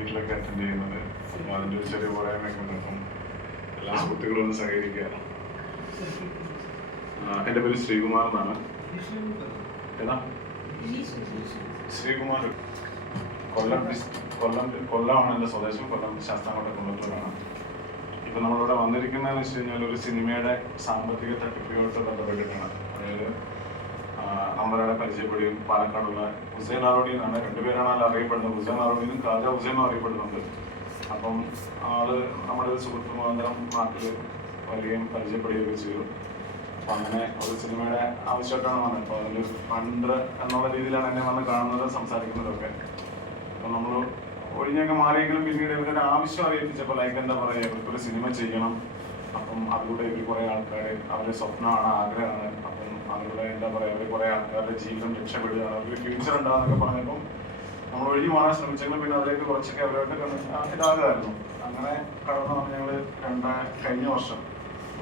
മീറ്റിലൊക്കെ attend ചെയ്യുന്നത്. അപ്പോൾ അതിൻ്റെ ഒരു ചെറിയ പോരായ്മയൊക്കെ ഉണ്ട്. അപ്പം എല്ലാ സുഹൃത്തുക്കളും ഒന്ന് സഹകരിക്കുക. എൻ്റെ പേര് ശ്രീകുമാർ എന്നാണ്. ഏതാ ശ്രീകുമാർ. കൊല്ലമാണ് എൻ്റെ സ്വദേശം. കൊല്ലം ശാസ്താംകോട്ട കുന്നത്തൂരാണ്. ഇപ്പം നമ്മളിവിടെ വന്നിരിക്കുന്നതെന്ന് വെച്ച് കഴിഞ്ഞാൽ ഒരു സിനിമയുടെ സാമ്പത്തിക തട്ടിപ്പുമായിട്ട് ബന്ധപ്പെട്ടിട്ടാണ്. അതായത് നമ്മളൊരാളെ പരിചയപ്പെടുകയും പാലക്കാടുള്ള ഹുസൈൻ ആറോഡി എന്നാണ്, രണ്ടുപേരാണ് അറിയപ്പെടുന്നത്. ഹുസൈൻ ആറോഡിനും ഖാജ ഹുസൈനും അറിയപ്പെടുന്നുണ്ട്. അപ്പം ആള് നമ്മുടെ ഒരു സുഹൃത്ത് മുഖാന്തരം നാട്ടിൽ വരികയും പരിചയപ്പെടുകയൊക്കെ ചെയ്തു. അപ്പം അങ്ങനെ ഒരു സിനിമയുടെ ആവശ്യമായിട്ടാണ് വന്നത്. അപ്പോൾ അതിൽ ഫണ്ട് എന്നുള്ള രീതിയിലാണ് എന്നെ വന്ന് കാണുന്നത്, സംസാരിക്കുന്നതൊക്കെ. അപ്പം നമ്മൾ ഒഴിഞ്ഞൊക്കെ മാറിയെങ്കിലും പിന്നീട് ഇവരുടെ ആവശ്യം അറിയിച്ചപ്പോൾ ലൈക്ക് എന്താ പറയുക, ഇവർക്കൊരു സിനിമ ചെയ്യണം. അപ്പം അതിലൂടെ ഇവർ കുറേ ആൾക്കാർ അവരുടെ സ്വപ്നമാണ്, ആഗ്രഹമാണ്. അപ്പം അതിലൂടെ എന്താ പറയുക, അവർ കുറേ ആൾക്കാരുടെ ജീവിതം രക്ഷപ്പെടുകയാണ്, അവർക്ക് ഫ്യൂച്ചർ ഉണ്ടാകുന്നൊക്കെ പറഞ്ഞപ്പം നമ്മൾ ഒഴിഞ്ഞു മാറാൻ ശ്രമിച്ചെങ്കിലും പിന്നെ അതിലേക്ക് കുറച്ചൊക്കെ അവരായിട്ട് ഇതാകുമായിരുന്നു. അങ്ങനെ കടന്നു വന്ന് ഞങ്ങൾ കഴിഞ്ഞ വർഷം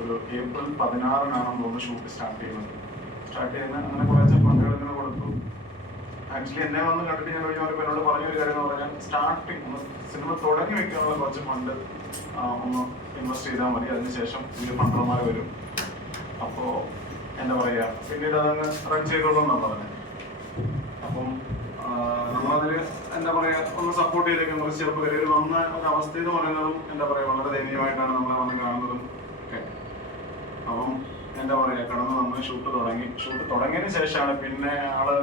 ഒരു ഏപ്രിൽ 16-നാണ് തോന്നുന്നു ഷൂട്ട് സ്റ്റാർട്ട് ചെയ്യുന്നത്. അങ്ങനെ കുറച്ച് ഫണ്ടുകൾ ഇങ്ങനെ കൊടുത്തു. ആക്ച്വലി എന്നെ വന്ന് കണ്ടിട്ട് ഞാൻ ഒഴിഞ്ഞ എന്നോട് പറഞ്ഞൊരു കാര്യം എന്ന് പറഞ്ഞാൽ, സ്റ്റാർട്ടിങ് സിനിമ തുടങ്ങി വെക്കാനുള്ള കുറച്ച് ഫണ്ട് ഒന്ന് ഇൻവെസ്റ്റ് ചെയ്താൽ മതി, അതിനുശേഷം ഇതിൽ ഫണ്ടർമാർ വരും. അപ്പോൾ എന്താ പറയുക, പിന്നീട് അതങ്ങ് റൺ ചെയ്തോളൂ എന്നാണ് പറഞ്ഞത്. അപ്പം നമ്മളതിൽ എന്താ പറയുക, ഒന്ന് സപ്പോർട്ട് ചെയ്തേക്കും. കുറച്ച് ചെറുപ്പക്കാർ ഒരു വന്ന ഒരു അവസ്ഥ എന്ന് പറയുന്നതും എന്താ പറയുക വളരെ ദയനീയമായിട്ടാണ് നമ്മളെ വന്ന് കാണുന്നതും ഒക്കെ. അപ്പം എന്താ പറയുക, കടന്ന് നമ്മൾ ഷൂട്ട് തുടങ്ങിയതിന് ശേഷമാണ് പിന്നെ ആള്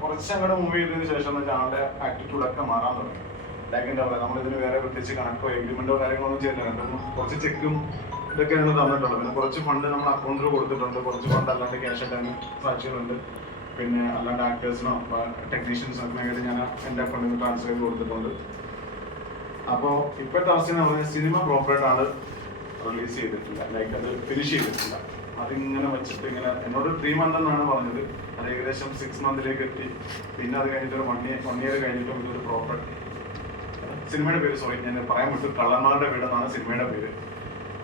കുറച്ച് അങ്ങോട്ട് മൂവ് ചെയ്തതിന് ശേഷം എന്ന് വെച്ചാൽ ആളുടെ ആറ്റിറ്റ്യൂഡൊക്കെ മാറാൻ തുടങ്ങി. ലൈക്ക് എന്താ പറയുക, നമ്മളിതിന് വേറെ പ്രത്യേകിച്ച് കണക്കോ എഗ്രിമെന്റോ കാര്യങ്ങളൊന്നും ചെയ്യുന്നില്ല. കുറച്ച് ചെക്കും ഇതൊക്കെയാണ് തന്നിട്ടുള്ളത്. പിന്നെ കുറച്ച് ഫണ്ട് നമ്മൾ അക്കൗണ്ടിൽ കൊടുത്തിട്ടുണ്ട്, കുറച്ച് ഫണ്ട് അല്ലാണ്ട് ക്യാഷ് ആയിട്ടാണ് സാക്ഷികളുണ്ട്. പിന്നെ അല്ലാണ്ട് ആക്ടേഴ്സിനോ ടെക്നീഷ്യൻസിനൊക്കെ ആയിട്ട് ഞാൻ എൻ്റെ അക്കൗണ്ടിൽ നിന്ന് ട്രാൻസ്ഫർ ചെയ്ത് കൊടുത്തിട്ടുണ്ട്. അപ്പോൾ ഇപ്പോഴത്തെ അവസ്ഥ എന്ന് പറഞ്ഞാൽ സിനിമ പ്രോപ്പറായിട്ട് ആള് റിലീസ് ചെയ്തിട്ടില്ല, ലൈക്ക് അത് ഫിനിഷ് ചെയ്തിട്ടില്ല. അതിങ്ങനെ വെച്ചിട്ട് ഇങ്ങനെ എന്നോട് 3 months എന്നാണ് പറഞ്ഞത്. അത് ഏകദേശം 6 months എത്തി. പിന്നെ അത് കഴിഞ്ഞിട്ട് ഒരു 1 year കഴിഞ്ഞിട്ടും ഇതൊരു പ്രോപ്പർ സിനിമയുടെ പേര്, സോറി ഞാൻ പറയാൻ വിട്ടു, കള്ളന്മാരുടെ വീട് എന്നാണ് സിനിമയുടെ പേര്.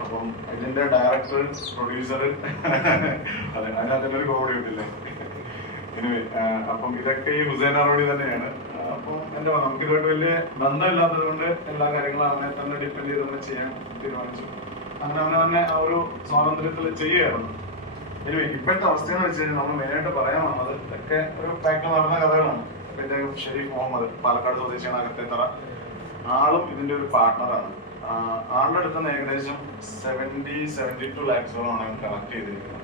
അപ്പം ഇതിന്റെ ഡയറക്ടർ, പ്രൊഡ്യൂസർ, അതെ അതിനകത്തൊരു കോമഡി ഉണ്ടല്ലേ. എനിവേ അപ്പം ഇതൊക്കെ ഈ ഹുസൈൻ ആറോഡി തന്നെയാണ്. അപ്പം എന്താ പറയുക, നമുക്ക് ഇതുമായിട്ട് വലിയ ബന്ധമില്ലാത്തത് കൊണ്ട് എല്ലാ കാര്യങ്ങളും അവനെ തന്നെ ഡിപ്പെൻഡ് ചെയ്ത് തന്നെ ചെയ്യാൻ തീരുമാനിച്ചു. അങ്ങനെ അവനെ തന്നെ ആ ഒരു സ്വാതന്ത്ര്യത്തിൽ ചെയ്യുകയായിരുന്നു. എനിവേ ഇപ്പോഴത്തെ അവസ്ഥയെന്ന് വെച്ച് കഴിഞ്ഞാൽ നമ്മൾ മെയിനായിട്ട് പറയാൻ വന്നത് ഇതൊക്കെ ഒരു പാക്കിൽ നടന്ന കഥകളാണ്. പിന്നെ ഷെരീഫ് മുഹമ്മദ്, പാലക്കാട് സ്വദേശിയാണ്, അകത്തേത്തറ. ആളും ഇതിന്റെ ഒരു പാർട്ട്ണറാണ്. ആളുടെ അടുത്ത് നിന്ന് ഏകദേശം 72 lakhs കളക്ട് ചെയ്തിരിക്കുന്നത്.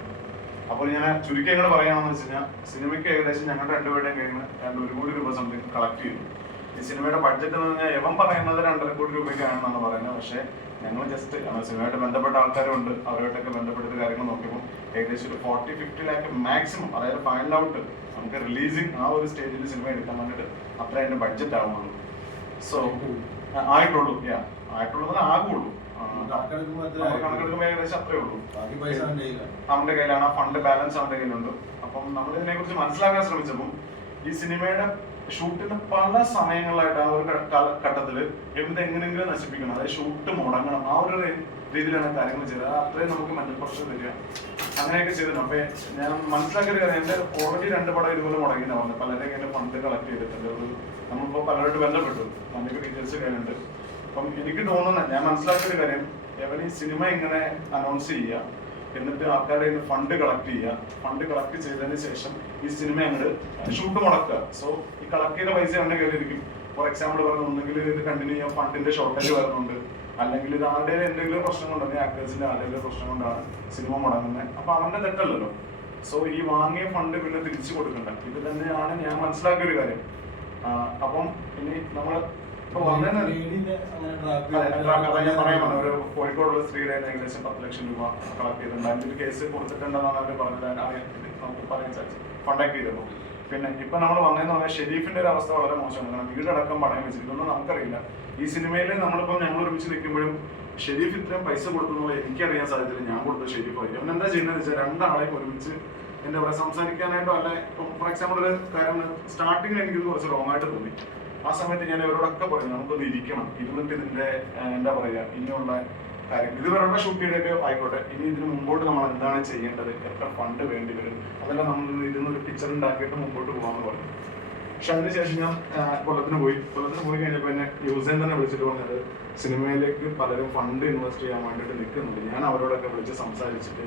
അപ്പോൾ ഞാൻ ചുരുക്കി എങ്ങനെ പറയാമെന്ന് വെച്ച് കഴിഞ്ഞാൽ, സിനിമയ്ക്ക് ഏകദേശം ഞങ്ങളുടെ രണ്ടുപേരുടെയും കയ്യിൽ നിന്ന് 1 കോടി രൂപ സംതിങ് കളക്ട് ചെയ്തു. ഈ സിനിമയുടെ ബഡ്ജറ്റ് എന്ന് പറഞ്ഞാൽ എവൻ പറയുന്നത് 2.5 കോടി രൂപയ്ക്കാണെന്നാണ് പറയുന്നത്. പക്ഷേ ഞങ്ങൾ ജസ്റ്റ് സിനിമയായിട്ട് ബന്ധപ്പെട്ട ആൾക്കാരുണ്ട്, അവരുമായിട്ടൊക്കെ ബന്ധപ്പെട്ട കാര്യങ്ങൾ നോക്കിയപ്പോൾ ഏകദേശം ഒരു 40-50 lakh മാക്സിമം, അതായത് ഫൈനൽ ഔട്ട് നമുക്ക് റിലീസിങ് ആ ഒരു സ്റ്റേജിൽ സിനിമ എടുക്കാൻ വേണ്ടിയിട്ട് അത്ര അതിന്റെ ബഡ്ജറ്റ് ആവുന്നുള്ളൂ. സോ ആയിട്ടുള്ളൂ ആകുള്ളൂ, കണക്കെടുക്കുമ്പോൾ ഏകദേശം അത്രേ ഉള്ളൂ. അവന്റെ കയ്യിലാണ് ആ ഫണ്ട് ബാലൻസ്, അവന്റെ കയ്യിലുണ്ട്. അപ്പം നമ്മൾ ഇതിനെ കുറിച്ച് മനസ്സിലാക്കാൻ ശ്രമിച്ചപ്പം ഈ സിനിമയുടെ ഷൂട്ടിന് പല സമയങ്ങളിലായിട്ട് ആ ഒരു ഘട്ടത്തില് എങ്ങനെയെങ്കിലും നശിപ്പിക്കണം, അതായത് ഷൂട്ട് മുടങ്ങണം, ആ ഒരു രീതിയിലാണ് കാര്യങ്ങൾ ചെയ്തത്. അത്രയും നമുക്ക് മെന്റൽ പ്രഷർ തരിക, അങ്ങനെയൊക്കെ ചെയ്തിട്ടുണ്ട്. അപ്പൊ ഞാൻ മനസ്സിലാക്കിയ കാര്യം, എന്റെ ഓൾറെഡി 2 പടം ഇതുപോലെ മുടങ്ങിയെന്ന് പറഞ്ഞത്. പലരുടെ കയ്യിൽ ഫണ്ട് കളക്ട് ചെയ്തിട്ടുണ്ട്. നമ്മളിപ്പോ പലരോട് ബന്ധപ്പെട്ടു, അതിന്റെ ഡീറ്റെയിൽസ് കയ്യിലുണ്ട്. അപ്പം എനിക്ക് തോന്നുന്നത്, ഞാൻ മനസ്സിലാക്കിയ കാര്യം, ഈ സിനിമ ഇങ്ങനെ അനൗൺസ് ചെയ്യുക, എന്നിട്ട് ആൾക്കാരുടെ ഫണ്ട് കളക്ട് ചെയ്യുക, ഫണ്ട് കളക്ട് ചെയ്തതിന് ശേഷം ഈ സിനിമ അങ്ങോട്ട് ഷൂട്ട് മുടക്കുക. സോ ഈ കളക്ട് ചെയ്ത പൈസ അവന്റെ കയ്യിലിരിക്കും. ഫോർ എക്സാമ്പിൾ പറഞ്ഞു, ഒന്നെങ്കിൽ ഇത് കണ്ടിന്യൂ ചെയ്യാൻ ഫണ്ടിന്റെ ഷോർട്ടേജ് വരുന്നുണ്ട്, അല്ലെങ്കിൽ ഇത് ആരുടെ എന്തെങ്കിലും പ്രശ്നം കൊണ്ടാണ്, ആക്ടേഴ്സിന്റെ ആരുടെയും പ്രശ്നം കൊണ്ടാണ് സിനിമ മുടങ്ങുന്നത്. അപ്പൊ അവന്റെ തെറ്റല്ലല്ലോ. സോ ഈ വാങ്ങിയ ഫണ്ട് പിന്നെ തിരിച്ചു കൊടുക്കണ്ട. ഇത് തന്നെയാണ് ഞാൻ മനസ്സിലാക്കിയ ഒരു കാര്യം. അപ്പം ഇനി നമ്മൾ ഒരു കോഴിക്കോടുള്ള സ്ത്രീയുടെ ഏകദേശം 10 ലക്ഷം രൂപ കളക്ട് ചെയ്തിട്ടുണ്ട്. അതിന്റെ ഒരു കേസ് കൊടുത്തിട്ടുണ്ടെന്നാണ് അവർ പറഞ്ഞത്. നമുക്ക് പറയാൻ സാധിച്ചു കോണ്ടാക്ട് ചെയ്തപ്പോൾ. പിന്നെ ഇപ്പൊ നമ്മൾ വന്നതെന്ന് പറഞ്ഞാൽ ഷെരീഫിന്റെ ഒരു അവസ്ഥ വളരെ മോശമാണ്. കാരണം വീടടക്കം പണയം വെച്ചിരിക്കുന്നു, നമുക്കറിയില്ല. ഈ സിനിമയിൽ നമ്മളിപ്പോൾ ഞങ്ങൾ ഒരുമിച്ച് നിൽക്കുമ്പോഴും ഷെരീഫ് ഇത്രയും പൈസ കൊടുക്കുന്നത് എനിക്കറിയാൻ സാധ്യതയില്ല. ഞാൻ കൊടുത്ത ഷെരീഫ് ആയി. അവൻ എന്താ ചെയ്യുന്നതെന്ന് വെച്ചാൽ, 2 ആളെയും ഒരുമിച്ച് എന്താ പറയുക സംസാരിക്കാനായിട്ടോ, അല്ലെ ഫോർ എക്സാമ്പിൾ ഒരു കാര്യം സ്റ്റാർട്ടിങ്ങിൽ എനിക്കിത് കുറച്ച് റോങ് ആയിട്ട് തോന്നി. ആ സമയത്ത് ഞാൻ ഇവരോടൊക്കെ പറഞ്ഞു, നമുക്കൊന്ന് ഇരിക്കണം, ഇരുന്നിട്ട് ഇതിന്റെ എന്താ പറയുക ഇനിയുള്ള കാര്യം, ഇതുവരെയുള്ള ഷൂട്ടിംഗ് ആയിക്കോട്ടെ, ഇനി ഇതിന് മുമ്പോട്ട് നമ്മൾ എന്താണ് ചെയ്യേണ്ടത്, എത്ര ഫണ്ട് വേണ്ടി വരും, അതെല്ലാം നമ്മൾ ഇരുന്നൊരു പിക്ചർ ഉണ്ടാക്കിയിട്ട് മുമ്പോട്ട് പോകാമെന്ന് പറഞ്ഞു. പക്ഷെ അതിനുശേഷം ഞാൻ കൊല്ലത്തിന് പോയി കഴിഞ്ഞപ്പോൾ എന്നെ യൂസേൻ തന്നെ വിളിച്ചിട്ട് പറഞ്ഞത് സിനിമയിലേക്ക് പലരും ഫണ്ട് ഇൻവെസ്റ്റ് ചെയ്യാൻ വേണ്ടിയിട്ട് നിൽക്കുന്നുണ്ട്. ഞാൻ അവരോടൊക്കെ വിളിച്ച് സംസാരിച്ചിട്ട്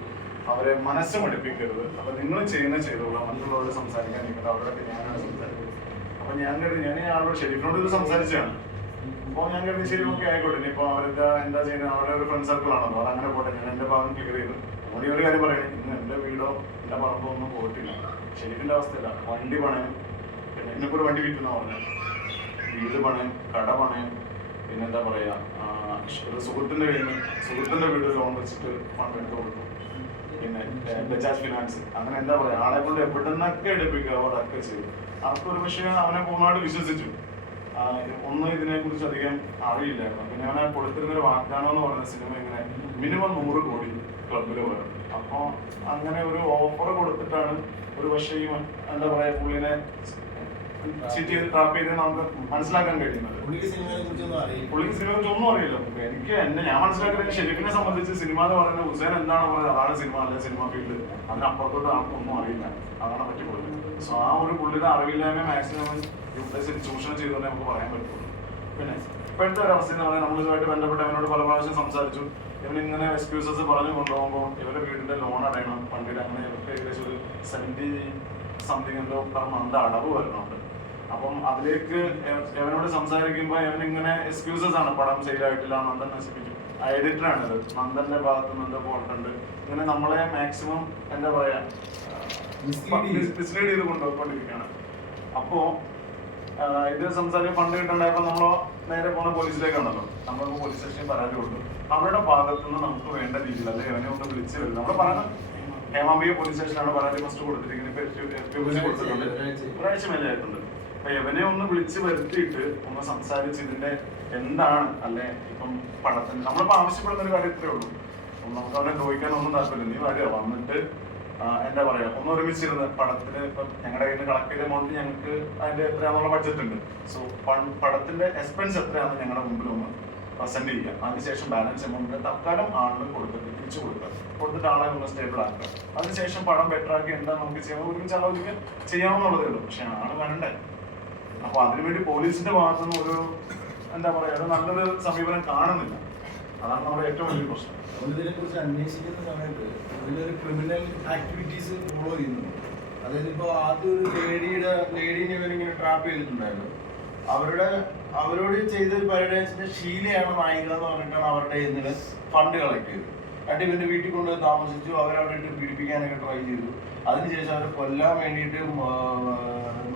അവരെ മനസ്സ് മടുപ്പിക്കരുത്, അപ്പൊ നിങ്ങൾ ചെയ്തോളാം, മറ്റുള്ളവരോട് സംസാരിക്കാൻ നിൽക്കുന്നത് അവരോടൊക്കെ ഞാനാണ് സംസാരിക്കുന്നത്. അപ്പൊ ഞാൻ ആളോട് ഷെരീഫിനോട് ഇത് സംസാരിച്ചാണ്. അപ്പോൾ ഞാൻ കരുതി ശരി ഓക്കെ ആയിക്കോട്ടെ, ഇനിയിപ്പോ അവർക്ക് എന്താ ചെയ്യുന്നത്, അവരുടെ ഒരു ഫ്രണ്ട് സർക്കിൾ ആണല്ലോ, അത് അങ്ങനെ പോട്ടെ. ഞാൻ എന്റെ ഭാഗം ക്ലിയർ ചെയ്തു. ഓടി ഒരു കാര്യം പറയണേ, ഇന്ന് എന്റെ വീടോ എന്റെ പറമ്പോ ഒന്നും പോയിട്ടില്ല. ഷെരീഫിന്റെ അവസ്ഥയില്ല, വണ്ടി പണയം, പിന്നെ ഇന്നിപ്പോ ഒരു വണ്ടി വിൽക്കുന്ന പറഞ്ഞത്, വീട് പണയം, കട പണയം, പിന്നെന്താ പറയാ, ഒരു സുഹൃത്തിന്റെ വീട് ലോൺ വെച്ചിട്ട് ഫണ്ട് എടുത്ത് കൊടുത്തു, പിന്നെ ബജാജ് ഫിനാൻസ്, അങ്ങനെ എന്താ പറയാ, ആളെ കൊണ്ട് എവിടുന്നൊക്കെ എടുപ്പിക്കുക അതൊക്കെ ചെയ്തു. അവർക്കൊരു പക്ഷേ അവനെ പൂർണ്ണമായിട്ട് വിശ്വസിച്ചു. ഒന്നും ഇതിനെ കുറിച്ച് അധികം അറിയില്ലായിരുന്നു. പിന്നെ അവനെ കൊടുത്തിരുന്നൊരു വാഗ്ദാനം എന്ന് പറയുന്ന സിനിമ ഇങ്ങനെ മിനിമം 100 കോടി ക്ലബിൽ വരും. അപ്പോൾ അങ്ങനെ ഒരു ഓഫർ കൊടുത്തിട്ടാണ് ഒരു പക്ഷേ ഈ എന്താ പറയാ പുള്ളിനെ ചീറ്റ് ചെയ്ത് ട്രാപ്പ് ചെയ്ത് നമുക്ക് മനസ്സിലാക്കാൻ കഴിയുന്നത്. പുള്ളിക്ക് സിനിമയെ കുറിച്ച് ഒന്നും അറിയില്ല. ഞാൻ മനസ്സിലാക്കുന്നത് ഷെരീഫിനെ സംബന്ധിച്ച് സിനിമ എന്ന് പറയുന്നത് ഹുസൈൻ എന്താണ് പറയുന്നത് അതാണ് സിനിമ, അല്ലെ സിനിമ ഫീൽഡ്, അതിനപ്പുറത്തോട്ട് ആർക്കൊന്നും അറിയില്ല. അതാണ് പറ്റിപ്പോയത്. സോ ആ ഒരു പുള്ളിയുടെ അറിവില്ലായ്മ മാക്സിമം ചൂഷണം ചെയ്തുകൊണ്ടേ നമുക്ക് പറയാൻ പറ്റുള്ളൂ. പിന്നെ ഇപ്പോഴത്തെ ഒരു അവസ്ഥ എന്ന് പറഞ്ഞാൽ നമ്മളുമായിട്ട് ബന്ധപ്പെട്ട് അവനോട് പല പ്രാവശ്യം സംസാരിച്ചു. ഇവനിങ്ങനെ എക്സ്ക്യൂസസ് പറഞ്ഞു കൊണ്ടുപോകുമ്പോൾ ഇവരുടെ വീടിന്റെ ലോൺ അടയണം, ഫണ്ടിൽ അങ്ങനെ ഇവർക്ക് ഏകദേശം ഒരു 70 സംതിങ് എന്തോ പെർ മന്ത് അടവ് വരുന്നുണ്ട്. അപ്പം അതിലേക്ക് എവനോട് സംസാരിക്കുമ്പോൾ ഇവനിങ്ങനെ എക്സ്ക്യൂസസ് ആണ്, പടം സെയിലായിട്ടില്ല, നന്ദൻ നശിപ്പിച്ചു, എഡിറ്ററാണിത്, നന്ദന്റെ ഭാഗത്ത് നിന്ന് എന്തോ പോയിട്ടുണ്ട്, ഇങ്ങനെ നമ്മളെ മാക്സിമം എന്താ പറയാ മിസ്ലീഡ് ചെയ്ത് കൊണ്ടുപോയിക്കൊണ്ടിരിക്കുകയാണ്. അപ്പോ ഇത് സംസാരിക്കാൻ ഫണ്ട് കിട്ടണ്ടായപ്പോ നമ്മളോ നേരെ പോകുന്ന പോലീസിലേക്കാണല്ലോ. നമ്മളിപ്പോ പോലീസ് സ്റ്റേഷനിൽ പരാതി കൊടുത്തു. അവരുടെ ഭാഗത്തുനിന്ന് നമുക്ക് വേണ്ട രീതിയിൽ അല്ലെ അവനെ ഒന്ന് വിളിച്ച് വരും. നമ്മൾ പറയുന്നത് ഹേമാംബിക പോലീസ് സ്റ്റേഷനാണ് പരാതി ഫസ്റ്റ് കൊടുത്തിരിക്കുന്നത്. കൊടുത്തിട്ടുണ്ട്, ഒരാഴ്ച മേലെ ആയിട്ടുണ്ട്. അപ്പൊ എവനെ ഒന്ന് വിളിച്ച് വരുത്തിയിട്ട് ഒന്ന് സംസാരിച്ച് ഇതിന്റെ എന്താണ് അല്ലെ ഇപ്പം പണത്തിന് നമ്മളിപ്പോ ആവശ്യപ്പെടുന്ന ഒരു കാര്യം ഇത്രേ ഉള്ളൂ. നമുക്ക് അവനെ ദ്രോഹിക്കാനൊന്നും താല്പര്യമില്ല. നീ വരിക, വന്നിട്ട് എന്താ പറയാ ഒന്ന് ഒരുമിച്ചിരുന്ന് പടത്തിന് ഇപ്പം ഞങ്ങളുടെ കയ്യിൽ നിന്ന് കളക്ട് ചെയ്ത എമൗണ്ട് ഞങ്ങൾക്ക് അതിന്റെ എത്രയാണെന്നുള്ള ബഡ്ജറ്റ് ഉണ്ട്. സോ പടത്തിന്റെ എക്സ്പെൻസ് എത്രയാണെന്ന് ഞങ്ങളുടെ മുമ്പിൽ ഒന്ന് പ്രസന്റ് ചെയ്യുക. അതിനുശേഷം ബാലൻസ് എമൗണ്ട് തൽക്കാലം ആളിന് കൊടുത്തിട്ട് തിരിച്ചു കൊടുത്തിട്ട് ആളെ ഒന്ന് സ്റ്റേബിൾ ആക്കുക. അതിനുശേഷം പടം ബെറ്റർ ആക്കി എന്താ നമുക്ക് ചെയ്യാൻ ഒരുമിച്ച് ആലോചിക്കാൻ ചെയ്യാവുന്നുള്ളതേ ഉള്ളൂ. പക്ഷെ ആള് വരണ്ടേ. അപ്പൊ അതിനുവേണ്ടി പോലീസിന്റെ ഭാഗത്തുനിന്ന് ഒരു എന്താ പറയാ ഒരു നല്ലൊരു സമീപനം കാണുന്നില്ല. അതാണ് നമ്മുടെ ഏറ്റവും വലിയ പ്രശ്നം. ഇതിനെ കുറിച്ച് അന്വേഷിക്കുന്ന സമയത്ത് ഇതിലൊരു ക്രിമിനൽ ആക്ടിവിറ്റീസ് ഫോളോ ചെയ്യുന്നുണ്ട്. അതായത് ഇപ്പോൾ ആദ്യം ഒരു ലേഡീനെ ഇവരിങ്ങനെ ട്രാപ്പ് ചെയ്തിട്ടുണ്ടായിരുന്നു. അവരോട് ചെയ്തൊരു പരിപാടിയുടെ ഷീലയാണ് നായിക എന്ന് പറഞ്ഞിട്ടാണ് അവരുടെ ഇന്നലെ ഫണ്ട് കളക്ട് ചെയ്തത്. എന്നിട്ട് ഇവന്റെ വീട്ടിൽ കൊണ്ടുപോയി താമസിച്ചു. അവരവിടെ ഇട്ട് പീഡിപ്പിക്കാനൊക്കെ ട്രൈ ചെയ്തു. അതിനുശേഷം അവരെ കൊല്ലാൻ വേണ്ടിയിട്ട്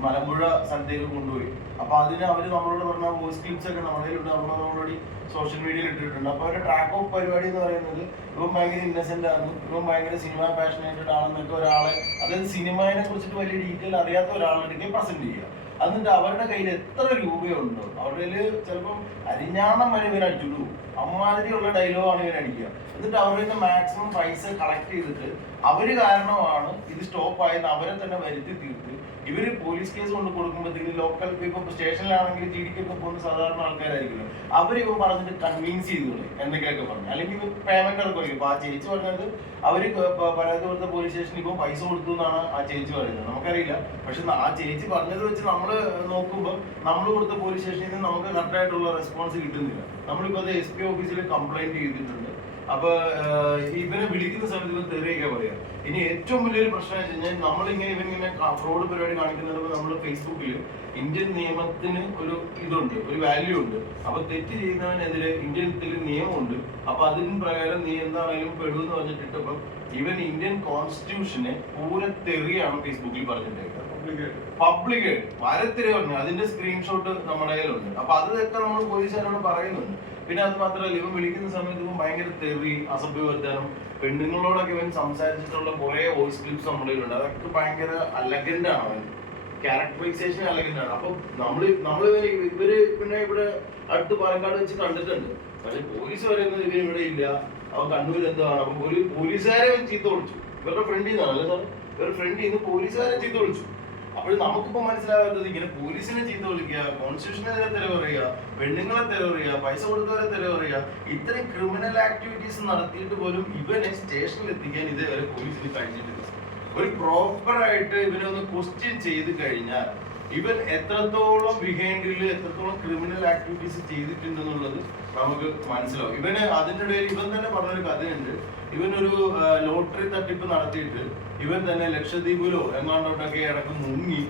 മലമ്പുഴ സ്ഥലത്തേക്ക് കൊണ്ടുപോയി. അപ്പൊ അതിന് അവര് നമ്മളോട് പറഞ്ഞ വോയിസ് ക്ലിപ്സ് ഒക്കെ നമ്മളതിലുണ്ട്, നമ്മളോട് സോഷ്യൽ മീഡിയയിൽ ഇട്ടിട്ടുണ്ട്. അപ്പൊ അവരുടെ ട്രാക്ക് ഓഫ് പരിപാടി എന്ന് പറയുന്നത് ഇവൻ ഭയങ്കര ഇന്നസെന്റ് ആണ്, ഇവൻ ഭയങ്കര സിനിമ പാഷനേറ്റഡ് ആണെന്നൊക്കെ ഒരാളെ, അതായത് സിനിമയെ കുറിച്ചിട്ട് വലിയ ഡീറ്റെയിൽ അറിയാത്ത ഒരാളുടെ പ്രസന്റ് ചെയ്യുക. എന്നിട്ട് അവരുടെ കയ്യിൽ എത്ര രൂപയുണ്ടോ അവരുടെ ചിലപ്പം അരിഞ്ഞാണം വരെ ഇവൻ അടിച്ചുള്ളൂ. അമ്മാതിരിയുള്ള ഡയലോഗാണ് ഇവൻ അടിക്കുക. എന്നിട്ട് അവരുടെ നിന്ന് മാക്സിമം പൈസ കളക്ട് ചെയ്തിട്ട് അവര് കാരണമാണ് ഇത് സ്റ്റോപ്പ് ആയെന്ന് അവരെ തന്നെ വരുത്തി തീർത്ത് ഇവര് പോലീസ് കേസ് കൊണ്ട് കൊടുക്കുമ്പോഴത്തേക്ക് ലോക്കൽ ഇപ്പൊ സ്റ്റേഷനിലാണെങ്കിൽ ജിഡിക്കൊക്കെ പോകുന്ന സാധാരണ ആൾക്കാരായിരിക്കുമല്ലോ, അവരിപ്പം പറഞ്ഞിട്ട് കൺവിൻസ് ചെയ്തോളൂ എന്തൊക്കെയൊക്കെ പറഞ്ഞു. അല്ലെങ്കിൽ പേയ്മെന്റ് ഇറക്കും. ഇപ്പൊ ആ ചേച്ചി പറഞ്ഞത് അവര് പരാതി കൊടുത്ത പോലീസ് സ്റ്റേഷനിൽ ഇപ്പം പൈസ കൊടുത്തു എന്നാണ് ആ ചേച്ചി പറയുന്നത്. നമുക്കറിയില്ല. പക്ഷെ ആ ചേച്ചി പറഞ്ഞത് വെച്ച് നമ്മൾ നോക്കുമ്പോൾ നമ്മൾ കൊടുത്ത പോലീസ് സ്റ്റേഷനിൽ നിന്ന് നമുക്ക് കറക്റ്റായിട്ടുള്ള റെസ്പോൺസ് കിട്ടുന്നില്ല. നമ്മളിപ്പോൾ അത് SP ഓഫീസിൽ കംപ്ലൈന്റ് ചെയ്തിട്ടുണ്ട്. അപ്പൊ ഇവനെ വിളിക്കുന്ന സമയത്ത് ഇവൻ തെറിയൊക്കെ പറയാം. ഇനി ഏറ്റവും വലിയൊരു പ്രശ്നം വെച്ച് കഴിഞ്ഞാൽ നമ്മളിങ്ങനെ ഇവനിങ്ങനെ ഫ്രോഡ് പരിപാടി കാണിക്കുന്നതിന് നമ്മൾ ഫേസ്ബുക്കിൽ ഇന്ത്യൻ നിയമത്തിന് ഒരു ഇതുണ്ട്, ഒരു വാല്യൂ ഉണ്ട്. അപ്പൊ തെറ്റ് ചെയ്യുന്നതിനെതിരെ ഇന്ത്യത്തിൽ നിയമമുണ്ട്. അപ്പൊ അതിന് പ്രകാരം നീ എന്താണെങ്കിലും പെടുമെന്ന് പറഞ്ഞിട്ടിട്ടപ്പം ഇവൻ ഇന്ത്യൻ കോൺസ്റ്റിറ്റ്യൂഷനെ പൂരത്തെറിയാണ് ഫേസ്ബുക്കിൽ പറഞ്ഞിട്ടേക്കുന്നത്. പബ്ലിക്കായിട്ട് വരത്തിരി പറഞ്ഞു. അതിന്റെ സ്ക്രീൻഷോട്ട് നമ്മുടെ കയ്യിലുണ്ട്. അപ്പൊ അതൊക്കെ നമ്മൾ പോലീസുകാരോട് പറയുന്നുണ്ട്. പിന്നെ അത് മാത്രമല്ല ഇവൻ വിളിക്കുന്ന സമയത്ത് ഇവൻ ഭയങ്കര തെറി, അസഭ്യവർത്തനം, പെണ്ണുങ്ങളോടൊക്കെ ഇവൻ സംസാരിച്ചിട്ടുള്ള കുറെ വോയിസ് ക്ലിപ്സ് നമ്മുടെ കയ്യിലുണ്ട്. അതൊക്കെ ഭയങ്കര അലഗന്റ് ആണ്. അവൻ ക്യാരക്ടറൈസേഷൻ അലഗന്റ് ആണ്. അപ്പൊ ഇവര് പിന്നെ ഇവിടെ അടുത്ത് പാലക്കാട് വെച്ച് കണ്ടിട്ടുണ്ട്. പക്ഷെ പോലീസ് പറയുന്നത് ഇവൻ ഇവിടെ ഇല്ല, അവൻ കണ്ണൂർ എന്താണ്. അപ്പൊ പോലീസുകാരെ അവൻ ചീത്ത വിളിച്ചു. ഇവരുടെ ഫ്രണ്ടിൽ നിന്നാണ് അല്ലേ സാർ, ഇവരുടെ ഫ്രണ്ടിൽ നിന്ന് പോലീസുകാരെ ചീത്ത വിളിച്ചു. അപ്പോൾ നമുക്കിപ്പോ മനസ്സിലാകാത്തത് ഇങ്ങനെ പോലീസിനെ ചീത്ത വിളിക്കുക, കോൺസ്റ്റിറ്റ്യൂഷനെ തെളിവ് പറയുക, പെണ്ണുങ്ങളെ തെളിവ് പറയുക, പൈസ കൊടുത്തവരെ തെളിവ് പറയുക, ഇത്രയും ക്രിമിനൽ ആക്ടിവിറ്റീസ് നടത്തിയിട്ട് പോലും ഇവനെ സ്റ്റേഷനിൽ എത്തിക്കാൻ ഇതേവരെ പോലീസിന് കഴിഞ്ഞിട്ടില്ല. ഒരു പ്രോപ്പറായിട്ട് ഇവനെ ഒന്ന് ക്വസ്റ്റ്യൻ ചെയ്ത് കഴിഞ്ഞാൽ ഇവൻ എത്രത്തോളം ബിഹൈൻഡിൽ എത്രത്തോളം ക്രിമിനൽ ആക്ടിവിറ്റീസ് ചെയ്തിട്ടുണ്ടെന്നുള്ളത് നമുക്ക് മനസ്സിലാവും. ഇവന് അതിൻ്റെ ഇടയിൽ ഇവൻ തന്നെ പറഞ്ഞൊരു കഥയുണ്ട്. ഇവനൊരു ലോട്ടറി തട്ടിപ്പ് നടത്തിയിട്ട് ഇവൻ തന്നെ ലക്ഷദ്വീപിലോ എങ്ങാണ്ടോട്ടൊക്കെ ഇടക്ക് മുങ്ങി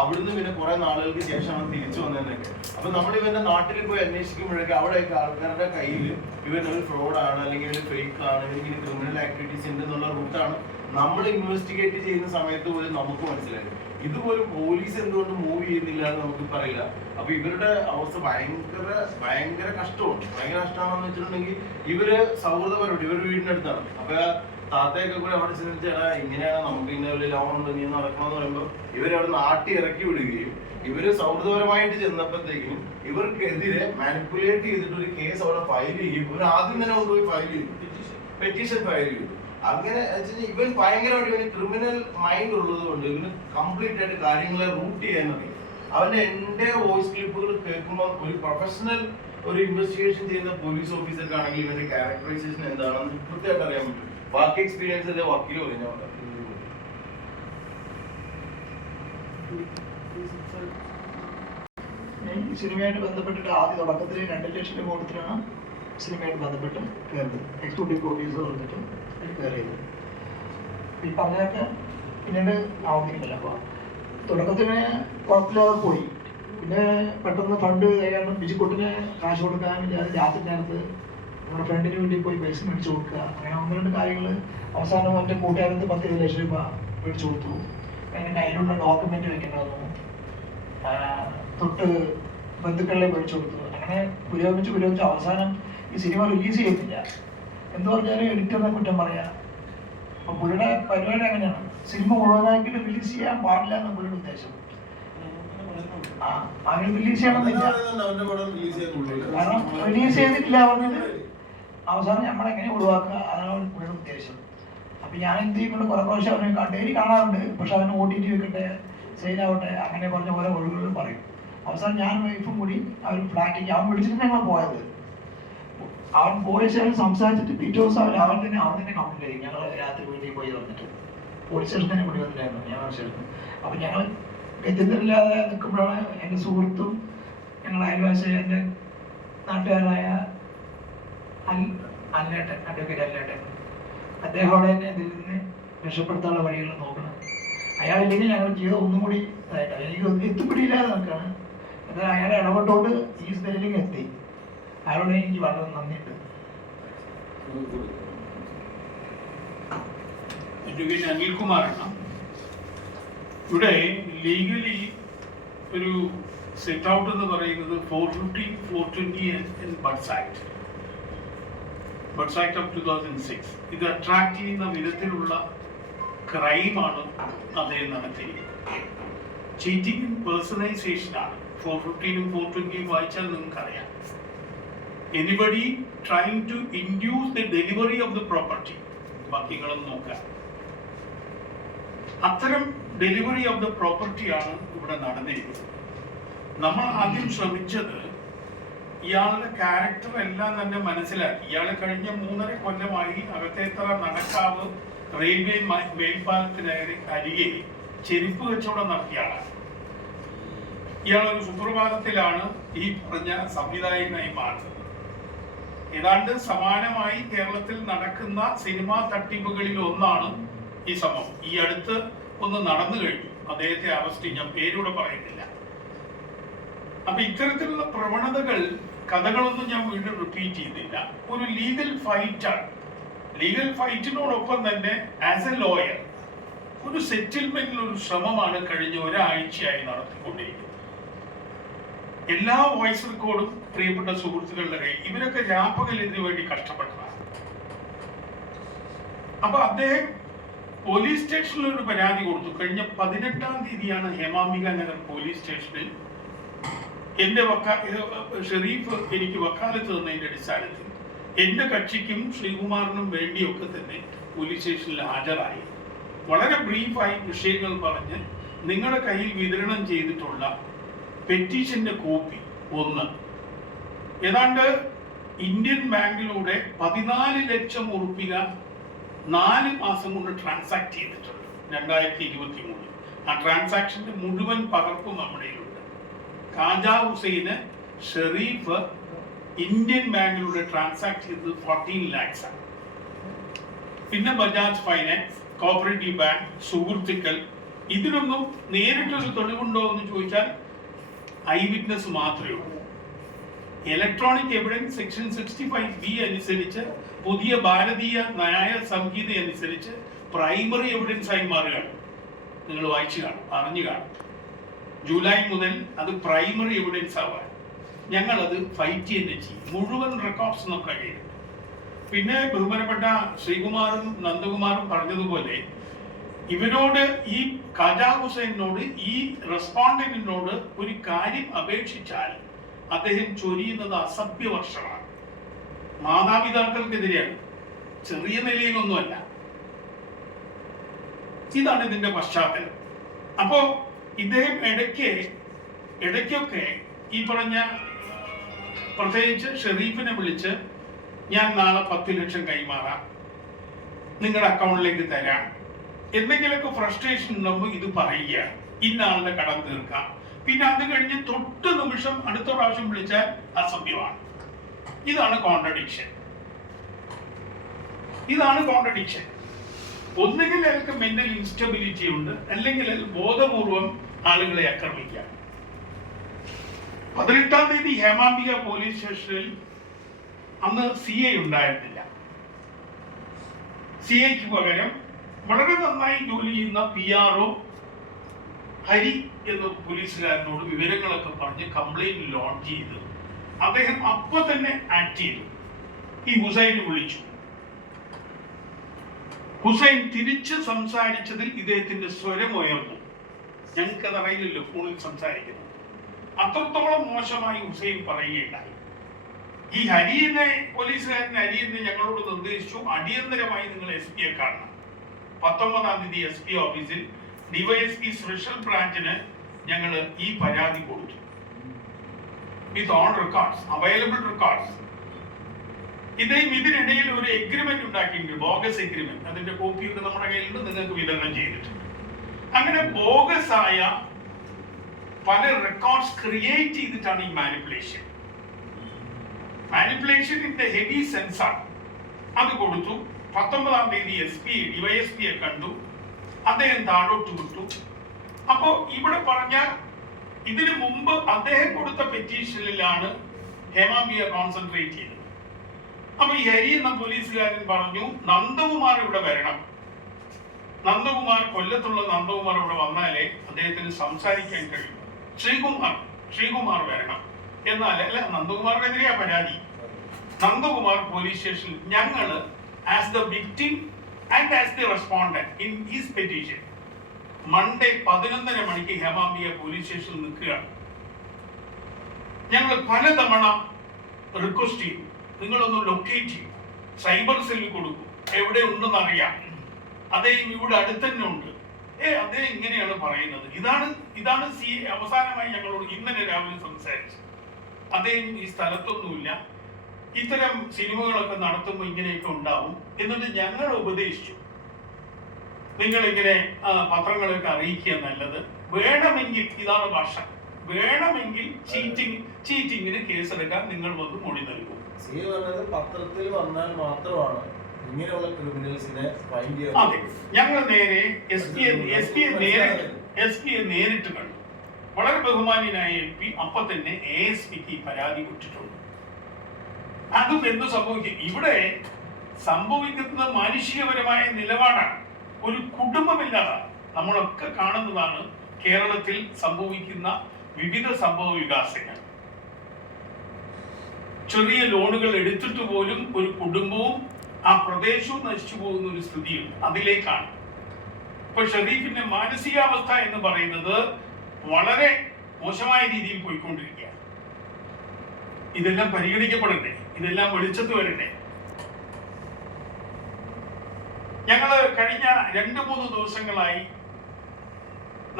അവിടുന്ന് പിന്നെ കുറെ നാളുകൾക്ക് ശേഷമാണ് തിരിച്ചു വന്നതെന്നൊക്കെ. അപ്പൊ നമ്മൾ ഇവന്റെ നാട്ടിൽ പോയി അന്വേഷിക്കുമ്പോഴൊക്കെ അവിടെയൊക്കെ ആൾക്കാരുടെ കയ്യിൽ ഇവൻ ഒരു ഫ്രോഡാണ് അല്ലെങ്കിൽ ഇവൻ ഫേക്ക് ആണ്, ഇവനിങ്ങനെ ക്രിമിനൽ ആക്ടിവിറ്റീസ് ഉണ്ട് എന്നുള്ള റൂട്ടാണ് നമ്മൾ ഇൻവെസ്റ്റിഗേറ്റ് ചെയ്യുന്ന സമയത്ത് പോലും നമുക്ക് മനസ്സിലായി. ഇതുപോലും പോലീസ് എന്തുകൊണ്ട് മൂവ് ചെയ്യുന്നില്ല എന്ന് നമുക്ക് പറയില്ല. അപ്പൊ ഇവരുടെ അവസ്ഥ ഭയങ്കര ഭയങ്കര കഷ്ടമാണ്. ഭയങ്കര കഷ്ടമാണെന്ന് വെച്ചിട്ടുണ്ടെങ്കിൽ ഇവര് സൗഹൃദപരമായിട്ട് ഇവരുടെ വീടിന്റെ അടുത്താണ്. അപ്പൊ താത്തയൊക്കെ കൂടെ അവിടെ ചിന്തിച്ചാൽ ഇങ്ങനെയാണ് നമുക്ക് ഇന്ന ഒരു ലോൺ ഉണ്ട് നീ നടക്കണമെന്ന് പറയുമ്പോൾ ഇവരവിടെ നാട്ടി ഇറക്കി വിടുകയും ഇവര് സൗഹൃദപരമായിട്ട് ചെന്നപ്പോഴത്തേക്കും ഇവർക്കെതിരെ മാനിപ്പുലേറ്റ് ചെയ്തിട്ട് ഒരു കേസ് അവിടെ ഫയൽ ചെയ്യും. ഇവർ ആദ്യം തന്നെ കൊണ്ടുപോയി ഫയൽ ചെയ്യും, പെറ്റീഷൻ ഫയൽ ചെയ്തു. അങ്ങനെ ഇവൻ ഭയങ്കരമായിട്ട് ഇവന് ക്രിമിനൽ മൈൻഡ് ഉള്ളത് കൊണ്ട് ഇവന് കംപ്ലീറ്റ് ആയിട്ട് കാര്യങ്ങളെ റൂട്ട് ചെയ്യാൻ അറിയാം. അവന്റെ എന്റെ വോയിസ് ക്ലിപ്പുകൾ കേൾക്കുമ്പോൾ ഒരു പ്രൊഫഷണൽ ഒരു ഇൻവെസ്റ്റിഗേഷൻ ചെയ്യുന്ന പോലീസ് ഓഫീസർക്കാണെങ്കിൽ ഇവന്റെ ക്യാരക്ടറൈസേഷൻ എന്താണെന്ന് കൃത്യമായിട്ട് അറിയാൻ പറ്റും. ബാക്കി എക്സ്പീരിയൻസ് അതേ വക്കീൽ പറഞ്ഞു. സിനിമയായിട്ട് ബന്ധപ്പെട്ടിട്ട് ആദ്യ തുടക്കത്തിൽ 2 ലക്ഷം രൂപ കൊടുത്തിട്ടാണ് സിനിമയായിട്ട് ബന്ധപ്പെട്ട് കയറുന്നത്. എക്സിക്യൂട്ടീവ് പ്രൊഡ്യൂസർ വന്നിട്ട് കയറിയത്. ഈ പറഞ്ഞതൊക്കെ പിന്നീട് ആവുന്നില്ല. അപ്പോൾ തുടക്കത്തിന് കുഴപ്പമില്ലാതെ പോയി. പിന്നെ പെട്ടെന്ന് ഫണ്ട് കൈകാരണം ബിജുക്കുട്ടിന് കാശ് കൊടുക്കാനില്ലാതെ രാത്രി നേരത്ത് നമ്മുടെ ഫ്രണ്ടിന് വേണ്ടി പോയി പൈസ മേടിച്ചു കൊടുക്കുക. അങ്ങനെ 1-2 കാര്യങ്ങൾ. അവസാനം എൻ്റെ കൂട്ടുകാരത്ത് 10-20 ലക്ഷം രൂപ മേടിച്ചു കൊടുത്തു. അങ്ങനെ അതിനുള്ള ഡോക്യുമെന്റ് വെക്കേണ്ടി വന്നു. തൊട്ട് ബന്ധുക്കളെ മേടിച്ചു കൊടുത്തു. അങ്ങനെ പുരോഗമിച്ച് അവസാനം ഈ സിനിമ റിലീസ് ചെയ്തില്ല. എന്ത് പറഞ്ഞാലും എഡിറ്ററിനെ കുറ്റം പറയാം. അപ്പൊ പുള്ളിയുടെ പരിപാടി അങ്ങനെയാണ്, സിനിമ മുഴുവനാക്കിയിട്ട് റിലീസ് ചെയ്യാൻ പാടില്ല എന്ന് പുള്ളിയുടെ ഉദ്ദേശം. അങ്ങനെ റിലീസ് ചെയ്യണമെന്നില്ല, കാരണം റിലീസ് ചെയ്തിട്ടില്ല പറഞ്ഞത് അവസാനം നമ്മളെങ്ങനെ ഒഴിവാക്കുക, അതാണ് പുള്ളിയുടെ ഉദ്ദേശം. അപ്പൊ ഞാൻ എന്ത് ചെയ്യുമ്പോൾ കുറെ പ്രാവശ്യം അവനെ ഡെയിലി കാണാറുണ്ട്. പക്ഷെ അവന് OTT വെക്കട്ടെ, സെയിലാവട്ടെ, അങ്ങനെ പറഞ്ഞ ഓരോ ഒഴിവുകൾ പറയും. അവസാനം ഞാൻ വൈഫും കൂടി അവർ ഫ്ലാറ്റിലേക്ക് അവൻ വിളിച്ചിട്ട് ഞങ്ങൾ പോയത്. അവൻ പോയ ശേഷം സംസാരിച്ചിട്ട് പിറ്റേ ദിവസം അവൻ തന്നെ കംപ്ലൈന്റ് ചെയ്യും. ഞങ്ങൾ രാത്രി വീട്ടിൽ പോയി വന്നിട്ട് പോലീസ് സ്റ്റേഷൻ തന്നെ കൂടി വന്നിട്ടായിരുന്നു ഞങ്ങൾ സ്റ്റേഷൻ. അപ്പൊ ഞങ്ങൾ ഗത്യന്തരമില്ലാതെ നിൽക്കുമ്പോഴാണ് എൻ്റെ സുഹൃത്തും ഞങ്ങൾ അയൽവാസി എൻ്റെ നാട്ടുകാരായ അല്ലേട്ടൻ, അഡ്വക്കേറ്റ് അല്ലേട്ടൻ, അദ്ദേഹത്തോടെ തന്നെ ഇതിൽ നിന്ന് രക്ഷപ്പെടുത്താനുള്ള വഴികൾ നോക്കണം. അയാളില്ലെങ്കിൽ ഞങ്ങൾ ജീവിതം ഒന്നും കൂടി ഇതായിട്ടാണ്. എനിക്ക് എത്തിപ്പിടിയില്ലാതെ നിൽക്കുകയാണ്. എന്നാൽ അയാളെ ഇടപെട്ടുകൊണ്ട് ഈ സ്ഥലത്തിലേക്ക് എത്തി. അയാളോട് എനിക്ക് വളരെ നന്ദിയുണ്ട്. അഡ്വക്കേറ്റ് അനിൽകുമാറാണ്. ഇവിടെ ലീഗലി ഒരു സെറ്റ് ഔട്ട് എന്ന് പറയുന്നത് 450, 420 ബഡ്സ് ആക്ട് ഓഫ് 2006. ഇത് അട്രാക്ട് ചെയ്യുന്ന വിധത്തിലുള്ള ക്രൈമാണ് അദ്ദേഹം നടത്തിയിരിക്കുന്നത്. ചീറ്റിംഗ് പേഴ്സണൈസേഷനാണ്. 415 420 വായിച്ചാൽ നിങ്ങൾക്കറിയാം. Anybody trying to induce the delivery of the property. ബാക്കികളൊന്നും നോക്കാം. അത്തരം ഡെലിവറി ഓഫ് ദ പ്രോപ്പർട്ടിയാണ് ഇവിടെ നടന്നിരിക്കുന്നത്. നമ്മൾ ആദ്യം ശ്രമിച്ചത് ഇയാളുടെ ക്യാരക്ടർ എല്ലാം തന്നെ മനസ്സിലാക്കി. ഇയാൾ കഴിഞ്ഞ 3.5 കൊല്ലമായി അകത്തേത്തറ നടക്കാവ് റെയിൽവേ മേൽപ്പാലത്തിന് അരികെ ചെരുപ്പ് കച്ചവടം നടത്തിയ ആളാണ്. ഇയാളൊരു സുപ്രഭാതത്തിലാണ് ഈ പറഞ്ഞ സംവിധായകനായി മാറുന്നത്. ഏതാണ്ട് സമാനമായി കേരളത്തിൽ നടക്കുന്ന സിനിമാ തട്ടിപ്പുകളിൽ ഒന്നാണ് ഈ സംഭവം. ഈ അടുത്ത് ഒന്ന് നടന്നു കഴിഞ്ഞു. അദ്ദേഹത്തെ അറസ്റ്റ്, ഞാൻ പേരൂടെ പറയുന്നില്ല. അപ്പൊ ഇത്തരത്തിലുള്ള പ്രവണതകൾ, കഥകളൊന്നും ഞാൻ വീണ്ടും റിപ്പീറ്റ് ചെയ്യുന്നില്ല. ഒരു ലീഗൽ ഫൈറ്റാണ്. ലീഗൽ ഫൈറ്റിനോടൊപ്പം തന്നെ ആസ് എ ലോയർ ഒരു സെറ്റിൽമെന്റിലൊരു ശ്രമമാണ് കഴിഞ്ഞ ഒരാഴ്ചയായി നടത്തിക്കൊണ്ടിരിക്കുന്നത്. എല്ലാ വോയിസ് റെക്കോർഡും പ്രിയപ്പെട്ട സുഹൃത്തുക്കളുടെ കയ്യിൽ. ഇവരൊക്കെ രാപ്പകൽ ഇതിനു വേണ്ടി കഷ്ടപ്പെട്ടതാണ്. അപ്പൊ അദ്ദേഹം പോലീസ് സ്റ്റേഷനിൽ ഒരു പരാതി കൊടുത്തു. കഴിഞ്ഞ 18-ാം തീയതിയാണ് ഹേമാംബിക നഗർ പോലീസ് സ്റ്റേഷനിൽ എന്റെ ഷെരീഫ് എനിക്ക് വക്കാലത്ത് തന്നതിന്റെ അടിസ്ഥാനത്തിൽ എന്റെ കക്ഷിക്കും ശ്രീകുമാറിനും വേണ്ടിയൊക്കെ തന്നെ പോലീസ് സ്റ്റേഷനിൽ ഹാജരായി വളരെ ബ്രീഫായി വിഷയങ്ങൾ പറഞ്ഞ് നിങ്ങളുടെ കയ്യിൽ വിതരണം ചെയ്തിട്ടുള്ള പെറ്റീഷന്റെ കോപ്പി 1 ഏതാണ്ട് ഇന്ത്യൻ ബാങ്കിലൂടെ 14 ലക്ഷം ഉറുപ്പിക 4 മാസം കൊണ്ട് ട്രാൻസാക്ട് ചെയ്തിട്ടുണ്ട് 2023. ആ ട്രാൻസാക്ഷന്റെ മുഴുവൻ പകർപ്പും നമ്മുടെ കയ്യിലുണ്ട്. ഖാജ ഹുസൈന് ഷെറീഫ് ഇന്ത്യൻ ബാങ്കിലൂടെ ട്രാൻസാക്ട് ചെയ്തത് 14 lakhs ആണ്. പിന്നെ ബജാജ് ഫൈനാൻസ്, കോപ്പറേറ്റീവ് ബാങ്ക്, സുഹൃത്തുക്കൾ, ഇതിനൊന്നും നേരിട്ടൊരു തെളിവുണ്ടോ എന്ന് ചോദിച്ചാൽ ഐ വിറ്റ്നസ് മാത്രമേ ഉള്ളൂ. ഇലക്ട്രോണിക് എവിഡൻസ് സെക്ഷൻ 65B അനുസരിച്ച് പുതിയ ഭാരതീയ ന്യായ സംഹിത അനുസരിച്ച് പ്രൈമറി എവിഡൻസ് ആയി മാറുകയാണ്. നിങ്ങൾ വായിച്ചു കാണും, അറിഞ്ഞു കാണും. ജൂലൈ മുതൽ അത് പ്രൈമറി എവിഡൻസ് ആവാൻ ഞങ്ങൾ അത് ഫൈറ്റ് തന്നെ ചെയ്യും. മുഴുവൻ റെക്കോർഡ്സ് നമ്മുടെ കയ്യിലുണ്ട്. പിന്നെ ബഹുമാനപ്പെട്ട ശ്രീകുമാറും നന്ദകുമാറും പറഞ്ഞതുപോലെ ഇവരോട്, ഈ ഖാജ ഹുസൈനോട്, ഈ റെസ്പോണ്ടന്റിനോട് ഒരു കാര്യം അപേക്ഷിച്ചാൽ അദ്ദേഹം ചൊരിയുന്നത് അസഭ്യവർഷമാണ്. മാതാപിതാക്കൾക്കെതിരെയാണ്, ചെറിയ നിലയിലൊന്നുമല്ല. ഇതാണ് ഇതിന്റെ പശ്ചാത്തലം. അപ്പോ ഇദ്ദേഹം ഇടയ്ക്കൊക്കെ ഈ പറഞ്ഞ പ്രത്യേകിച്ച് ഷെറീഫിനെ വിളിച്ച് ഞാൻ നാളെ 10 ലക്ഷം കൈമാറാം, നിങ്ങളുടെ അക്കൗണ്ടിലേക്ക് തരാം, എന്തെങ്കിലുമൊക്കെ ഫ്രസ്ട്രേഷൻ ഉണ്ടാകുമ്പോൾ ഇത് പറയുക, ഇന്ന ആളുടെ കടം തീർക്കാം. പിന്നെ അത് കഴിഞ്ഞ് തൊട്ട് നിമിഷം അടുത്ത പ്രാവശ്യം വിളിച്ചാൽ അസഭ്യമാണ്. ഇതാണ് കോൺട്രഡിക്ഷൻ. ഒന്നുകിൽ അയാൾക്ക് മെന്റൽ ഇൻസ്റ്റബിലിറ്റി ഉണ്ട്, അല്ലെങ്കിൽ ബോധപൂർവം ആളുകളെ ആക്രമിക്കാം. 18-ാം തീയതി ഹേമാംബിക പോലീസ് സ്റ്റേഷനിൽ അന്ന് CA ഉണ്ടായിരുന്നില്ല. CAക്ക് പകരം വളരെ നന്നായി ജോലി ചെയ്യുന്ന PRO ഹരി എന്ന പോലീസുകാരനോട് വിവരങ്ങളൊക്കെ പറഞ്ഞ് കംപ്ലൈന്റ് ലോഞ്ച് ചെയ്തു. അദ്ദേഹം അപ്പൊ തന്നെ ആക്ട് ചെയ്തു. ഈ ഹുസൈനെ വിളിച്ചു. ഹുസൈൻ തിരിച്ച് സംസാരിച്ചതിൽ ഇദ്ദേഹത്തിന്റെ സ്വരം ഉയർന്നു. ഞങ്ങൾക്കത് അറിയില്ലല്ലോ ഫോണിൽ സംസാരിക്കുന്നത്. അത്രത്തോളം മോശമായി ഹുസൈൻ പറയുകയുണ്ടായി. ഈ പോലീസുകാരൻ ഹരിയെന്ന് ഞങ്ങളോട് നിർദ്ദേശിച്ചു, അടിയന്തരമായി നിങ്ങൾ SP കാണണം. 19-ാം തീയതി SP ഓഫീസിൽ DYSP സ്പെഷ്യൽ ബ്രാഞ്ചിന് ഞങ്ങൾ ഈ പരാതി കൊടുത്തു. വിത്ത് ഓൺ റെക്കോർഡ്സ്, അവൈലബിൾ റെക്കോർഡ്സ്. ഇദ്ദേഹം ഇതിനിടയിൽ ഒരു എഗ്രിമെന്റ് ഉണ്ടാക്കിയിട്ടുണ്ട്, ബോഗസ് എഗ്രിമെന്റ്. അതിന്റെ കോപ്പിയൊക്കെ നമ്മുടെ കയ്യിലുണ്ട്, നിങ്ങൾക്ക് വിതരണം ചെയ്തിട്ടുണ്ട്. അങ്ങനെ ബോഗസ് ആയ പല റെക്കോർഡ്സ് ക്രിയേറ്റ് ചെയ്തിട്ടാണ് ഈ മാനിപ്പുലേഷന്റെ ഹെവി സെൻസാണ്. അത് കൊടുത്തു. 19-ാം തീയതി DYSP കണ്ടു. അദ്ദേഹം താഴോട്ട് വിട്ടു. അപ്പോ ഇവിടെ പറഞ്ഞ ഇതിനു മുമ്പ് അദ്ദേഹം കൊടുത്ത പെറ്റീഷനിലാണ് ഹേമാംബിക കോൺസെൻട്രേറ്റ് ചെയ്തത്. അപ്പൊ ഈ ഹരി എന്ന പോലീസുകാരൻ പറഞ്ഞു, നന്ദകുമാർ ഇവിടെ വരണം. കൊല്ലത്തുള്ള നന്ദകുമാർ ഇവിടെ വന്നാലേ അദ്ദേഹത്തിന് സംസാരിക്കാൻ കഴിയും. ശ്രീകുമാർ വരണം. എന്നാൽ അല്ല, നന്ദകുമാറിനെതിരെയാ പരാതി. നന്ദകുമാർ പോലീസ് സ്റ്റേഷനിൽ ഞങ്ങൾ as the victim and as the respondent in his petition Monday 11:30 മണിക്ക് ഹേമാംബിക പോലീസ് സ്റ്റേഷനിൽ നിൽക്കുകയാണ്. ഞങ്ങൾ പലതവണ റിക്വസ്റ്റ് ചെയ്യും, നിങ്ങളൊന്ന് ലൊക്കേറ്റ് ചെയ്യും, സൈബർ സെല്ലിൽ കൊടുക്കും, എവിടെ ഉണ്ടെന്ന് അറിയാം, അദ്ദേഹം ഇവിടെ അടുത്തന്നെ ഉണ്ട്. അദ്ദേഹം ഇങ്ങനെയാണ് പറയുന്നത്. ഇതാണ് അവസാനമായി ഞങ്ങളോട് ഇന്നലെ രാവിലെ സംസാരിച്ചത്. അദ്ദേഹം ഈ സ്ഥലത്തൊന്നുമില്ല, ഇത്തരം സിനിമകളൊക്കെ നടത്തുമ്പോൾ ഇങ്ങനെയൊക്കെ ഉണ്ടാവും. എന്നിട്ട് ഞങ്ങൾ ഉപദേശിച്ചു, നിങ്ങളിങ്ങനെ പത്രങ്ങളൊക്കെ അറിയിക്കുക നല്ലത്. വേണമെങ്കിൽ, ഇതാണ് ഭാഷ, വേണമെങ്കിൽ ചീറ്റിങ്ങിന് കേസെടുക്കാൻ നിങ്ങൾ വന്ന് മൊഴി നൽകും. പത്രത്തിൽ വന്നാൽ മാത്രമാണ് ഇങ്ങനെയുള്ള ക്രിമിനൽസിനെ ഫൈൻഡ് ചെയ്യാൻ. അതെ, ഞങ്ങൾ നേരെ എസ് പിയെ നേരിട്ട് കണ്ടു. വളരെ ബഹുമാന്യനായ MP അപ്പൊ തന്നെ ASPക്ക് പരാതി വിട്ടിട്ടുണ്ട്. അതും എന്ത് സംഭവിക്കും? ഇവിടെ സംഭവിക്കുന്ന മാനുഷികപരമായ നിലപാടാണ്. ഒരു കുടുംബമില്ലാതാണ്. നമ്മളൊക്കെ കാണുന്നതാണ് കേരളത്തിൽ സംഭവിക്കുന്ന വിവിധ സംഭവ വികാസങ്ങൾ. ചെറിയ ലോണുകൾ എടുത്തിട്ട് പോലും ഒരു കുടുംബവും ആ പ്രദേശവും നശിച്ചു പോകുന്ന ഒരു സ്ഥിതിയുണ്ട്. അതിലേക്കാണ് ഇപ്പൊ ഷെറീഫിന്റെ മാനസികാവസ്ഥ എന്ന് പറയുന്നത് വളരെ മോശമായ രീതിയിൽ പോയിക്കൊണ്ടിരിക്കുകയാണ്. ഇതെല്ലാം പരിഗണിക്കപ്പെടണ്ടേ? ഇതെല്ലാം വെളിച്ചത്ത് വരണ്ടേ? ഞങ്ങള് കഴിഞ്ഞ 2-3 ദിവസങ്ങളായി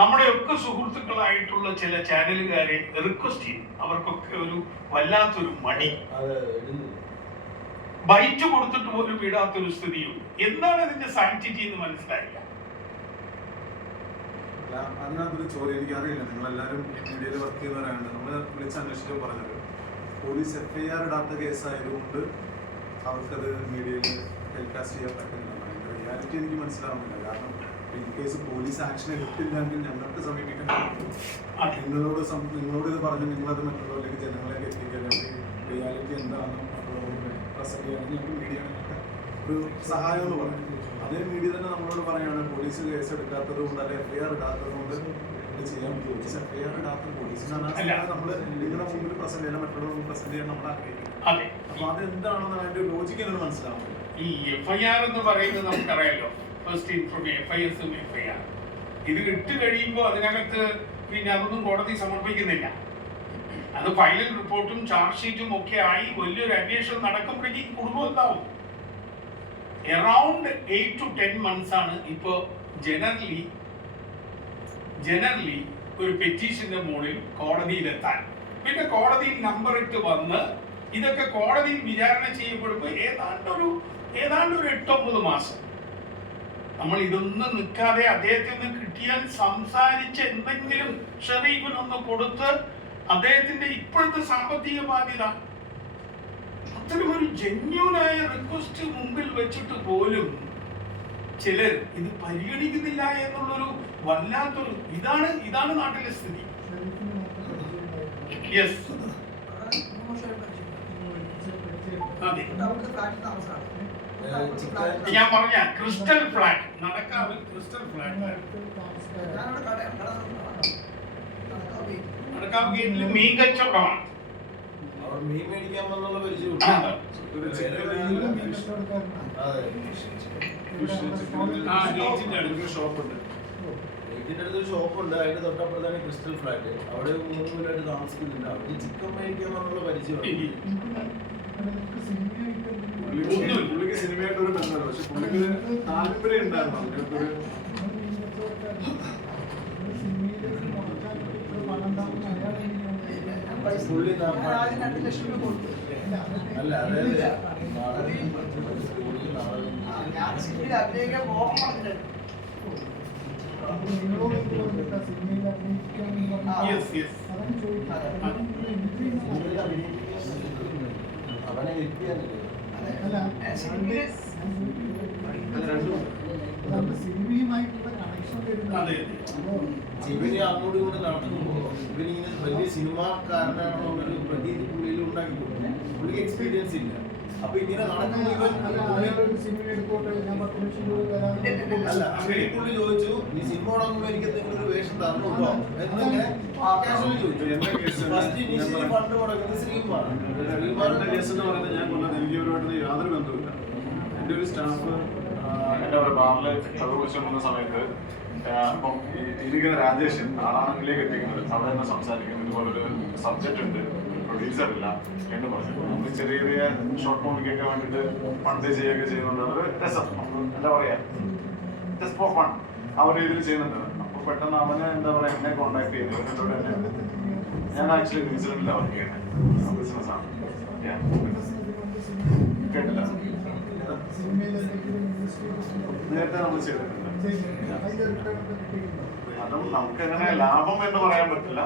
നമ്മുടെയൊക്കെ സുഹൃത്തുക്കളായിട്ടുള്ള ചില ചാനലുകാരെ റിക്വസ്റ്റ് ചെയ്യും. അവർക്കൊക്കെ ഒരു വല്ലാത്തൊരു മടി, ബൈറ്റ് കൊടുത്തിട്ട് പോലും വിടാത്തൊരു സ്ഥിതിയുണ്ട്. എന്താണ് ഇതിന്റെ സാങ്ക്ടിറ്റി എന്ന് മനസ്സിലായില്ല. അതിനകത്തൊരു ചോദ്യം എനിക്കറിയില്ല, നിങ്ങളെല്ലാവരും മീഡിയയിൽ വർക്ക് ചെയ്യുന്നവരാണ്. നമ്മൾ വിളിച്ച് അന്വേഷിച്ചപ്പോൾ പറഞ്ഞത് പോലീസ് FIR ഇടാത്ത കേസായതുകൊണ്ട് അവർക്കത് മീഡിയയിൽ ടെലികാസ്റ്റ് ചെയ്യാൻ പറ്റുന്നില്ല. അതിൻ്റെ റിയാലിറ്റി എനിക്ക് മനസ്സിലാവുന്നില്ല. കാരണം ഇൻ കേസ് പോലീസ് ആക്ഷൻ എടുത്തില്ലെങ്കിൽ ഞങ്ങൾക്ക് സമീപിക്കാൻ നിങ്ങളോട് ഇത് പറഞ്ഞ് നിങ്ങളത് മറ്റുള്ളവരിലേക്ക് ജനങ്ങളിലേക്ക് എത്തിക്കുക, അല്ലെങ്കിൽ റിയാലിറ്റി എന്താണെന്ന് മറ്റുള്ളവർക്ക് പ്രസന്റ് ചെയ്യാൻ ഞങ്ങൾക്ക് മീഡിയ ഒരു സഹായം എന്ന് പറയും. അതേ മീഡിയ തന്നെ നമ്മളോട് പറയുകയാണ് പോലീസ് കേസ് എടുക്കാത്തത് കൊണ്ട് അല്ലെങ്കിൽ FIR ഇടാത്തത് കൊണ്ട് ഇത് ചെയ്യാൻ പറ്റും. പോലീസ് FIR ഇടാത്ത പോലീസിനാണ് നമ്മൾ നിങ്ങളുടെ മുമ്പിൽ പ്രസന്റ് ചെയ്യാൻ മറ്റുള്ളവർ പ്രസന്റ് ചെയ്യാൻ നമ്മൾ ആഗ്രഹിക്കുന്നത്. അപ്പൊ അത് എന്താണെന്ന് അതിന്റെ ലോജിക്ക് എന്നോട് മനസ്സിലാവുന്നത്. ഈ FIR എന്ന് പറയുന്നത് നമുക്കറിയാലോ, ഫസ്റ്റ് ഇൻഫർമേഷൻ FISഉം FIR ഇത് ഇട്ട് കഴിയുമ്പോൾ അതിനകത്ത് പിന്നെ അതൊന്നും കോടതി സമർപ്പിക്കുന്നില്ല. അത് ഫൈനൽ റിപ്പോർട്ടും ചാർജ് ഷീറ്റും ഒക്കെ ആയി വലിയൊരു അന്വേഷണം നടക്കുമ്പോഴേക്കും കുടുംബം എന്താവും. അറൌണ്ട് 8 to 10 months ആണ് ഇപ്പോ ജനറലി ഒരു പെറ്റീഷന്റെ മുകളിൽ കോടതിയിലെത്താൻ. പിന്നെ കോടതിയിൽ നമ്പർ ഇട്ട് വന്ന് ഇതൊക്കെ കോടതിയിൽ വിചാരണ ചെയ്യപ്പെടുമ്പോൾ ഏതാണ്ട് ഒരു 8-9 മാസം നമ്മൾ ഇതൊന്നും നിൽക്കാതെ അദ്ദേഹത്തിൽ നിന്ന് കിട്ടിയാൽ സംസാരിച്ച് എന്തെങ്കിലും ഷെറീഫിനൊന്ന് കൊടുത്ത് അദ്ദേഹത്തിന്റെ ഇപ്പോഴത്തെ സാമ്പത്തിക ബാധ്യത അത്തരം ഒരു ജെന്യൂനായ റിക്വസ്റ്റ് മുമ്പിൽ വെച്ചിട്ട് പോലും ചിലർ ഇത് പരിഗണിക്കുന്നില്ല എന്നുള്ളൊരു വല്ലാത്തൊരു ഇതാണ് നാട്ടിലെ സ്ഥിതി. യെസ്, അതെ, ഞാൻ പറഞ്ഞ ക്രിസ്റ്റൽ ഫ്ലാറ്റ് നടക്കാവിൽ ക്രിസ്റ്റൽ ഫ്ലാറ്റ് നടക്കാവ് ഗേറ്റിൽ മീൻ കച്ചവടമാണ്. അവർ മീൻ മേടിക്കാൻ വന്നുള്ള പരിചയം ഷോപ്പുണ്ട്. ഇതിന്റെ അടുത്തൊരു ഷോപ്പുണ്ട്, അതിന്റെ തൊട്ടപ്പുറത്താണ് ക്രിസ്റ്റൽ ഫ്ലാറ്റ്. അവിടെ 3 വീടായിട്ട് താമസിക്കുന്നുണ്ട്. അവർക്ക് ചിക്കൻ മേടിക്കാൻ വന്നുള്ള പരിചയം. പുള്ളിക്ക് സിനിമയായിട്ട് ഒരു ബന്ധമല്ല, പക്ഷെ പുള്ളിക്ക് താല്പര്യം ഉണ്ടായിരുന്നു. അതിനകത്തൊരു പുള്ളി അല്ല അതായത് അവനെ വ്യക്തിയല്ലേ ഇവന് അങ്ങോട്ടും ഇങ്ങോട്ട് നടക്കുമ്പോൾ ഇവനിങ്ങനെ വലിയ സിനിമാക്കാരനാണെന്നൊരു പ്രതീതി പുള്ളിയിൽ ഉണ്ടാക്കി കൊടുക്കും. പുള്ളിക്ക് എക്സ്പീരിയൻസ് ഇല്ല. അപ്പൊ ഇങ്ങനെ നടക്കുമ്പോൾ ഇവൻ അല്ല അങ്ങനെ പുള്ളി ചോദിച്ചു, ഈ സിനിമ തുടങ്ങുമ്പോൾ എനിക്ക് എന്തെങ്കിലും ഒരു വേഷം തരണുണ്ടോ എന്നിങ്ങനെ ചോദിച്ചു. ഫസ്റ്റ് ഇനീഷ്യലി ഫണ്ട് മുടക്കുന്നത് ശ്രീകുമാറിന്റെ കേസ് എന്ന് പറയുന്നത് ഞാൻ കൊല്ലത്ത് എനിക്ക് ഒരുപാട് യാതൊരു ബന്ധവുമില്ല. എൻ്റെ ഒരു സ്റ്റാഫ് എൻ്റെ ഒരു ബാറിൽ കഥ കുറിച്ചുകൊണ്ടിരുന്ന സമയത്ത് അപ്പം ഇരിക്കുന്ന രാജേഷ് ആളാണെങ്കിലേക്ക് എത്തിക്കുന്നത് അവിടെ നിന്ന് സംസാരിക്കുന്നത് ഇതുപോലൊരു സബ്ജക്റ്റ് ഉണ്ട്, പ്രൊഡ്യൂസർ ഇല്ല എന്ന് പറഞ്ഞു. നമ്മൾ ചെറിയ ചെറിയ ഷോർട്ട് മൂവിക്കൊക്കെ വേണ്ടിയിട്ട് ഫണ്ട് ചെയ്യുകയൊക്കെ ചെയ്യുന്നുണ്ട്. അതൊരു രസം, നമുക്ക് എന്താ പറയാ ജസ്റ്റ് ഫോർ ഫൺ ആ ഒരു രീതിയിൽ ചെയ്യുന്നുണ്ട്. അപ്പോൾ പെട്ടെന്ന് അവനെ എന്താ പറയാ എന്നെ കോൺടാക്ട് ചെയ്തു. എന്നോട് തന്നെ ഞാൻ ആക്ച്വലി ന്യൂസിലൻഡിലാണ് വർക്ക് ചെയ്യുന്നത്, ബിസിനസ്സാണ്. കേട്ടില്ല, നേരത്തെ നമ്മൾ ചെയ്തിട്ടുണ്ട്. അതും നമുക്ക് എങ്ങനെ ലാഭം എന്ന് പറയാൻ പറ്റില്ല.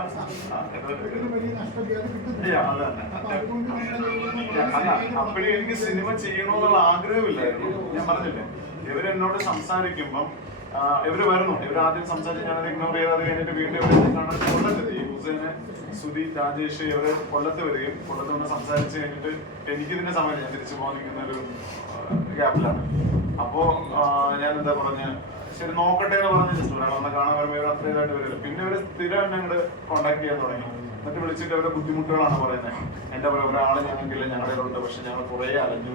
അല്ല അപ്പോഴേ എനിക്ക് സിനിമ ചെയ്യണമെന്നുള്ള ആഗ്രഹമില്ലായിരുന്നു. ഞാൻ പറഞ്ഞില്ലേ, ഇവരെന്നോട് സംസാരിക്കുമ്പം ഇവര് വരുന്നു. ഇവരാദ്യം സംസാരിച്ച് ഞാനത് ഇഗ്നോർ ചെയ്താൽ കഴിഞ്ഞിട്ട് വീണ്ടും ഇവരെ കാണാൻ കൊല്ലത്തെത്തി. ഹുസൈന്, സുധി, രാജേഷ് ഇവര് കൊല്ലത്ത് വരികയും കൊല്ലത്ത് വന്ന് സംസാരിച്ച് കഴിഞ്ഞിട്ട് എനിക്കിതിന്റെ സമയം ഞാൻ തിരിച്ചു പോകാൻ നിൽക്കുന്ന ഒരു ഗ്യാപ്പിലാണ്. അപ്പോ ഞാൻ എന്താ പറഞ്ഞ ശരി നോക്കട്ടെ എന്ന് പറഞ്ഞ് ജസ്റ്റ് ഒരാൾ വന്ന് കാണാൻ വരുമ്പോൾ ഇവർ അത്ര ഇതായിട്ട് വരില്ല. പിന്നെ ഇവര് സ്ഥിരം എന്നെ അങ്ങോട്ട് കോൺടാക്ട് ചെയ്യാൻ തുടങ്ങി. എന്നിട്ട് വിളിച്ചിട്ട് അവരുടെ ബുദ്ധിമുട്ടുകളാണ് പറയുന്നത്. എന്റെ ഒരാള് ഞങ്ങൾക്കില്ല, ഞങ്ങളുടെ ഉണ്ട്, പക്ഷെ ഞങ്ങൾ കുറേ അലഞ്ഞു.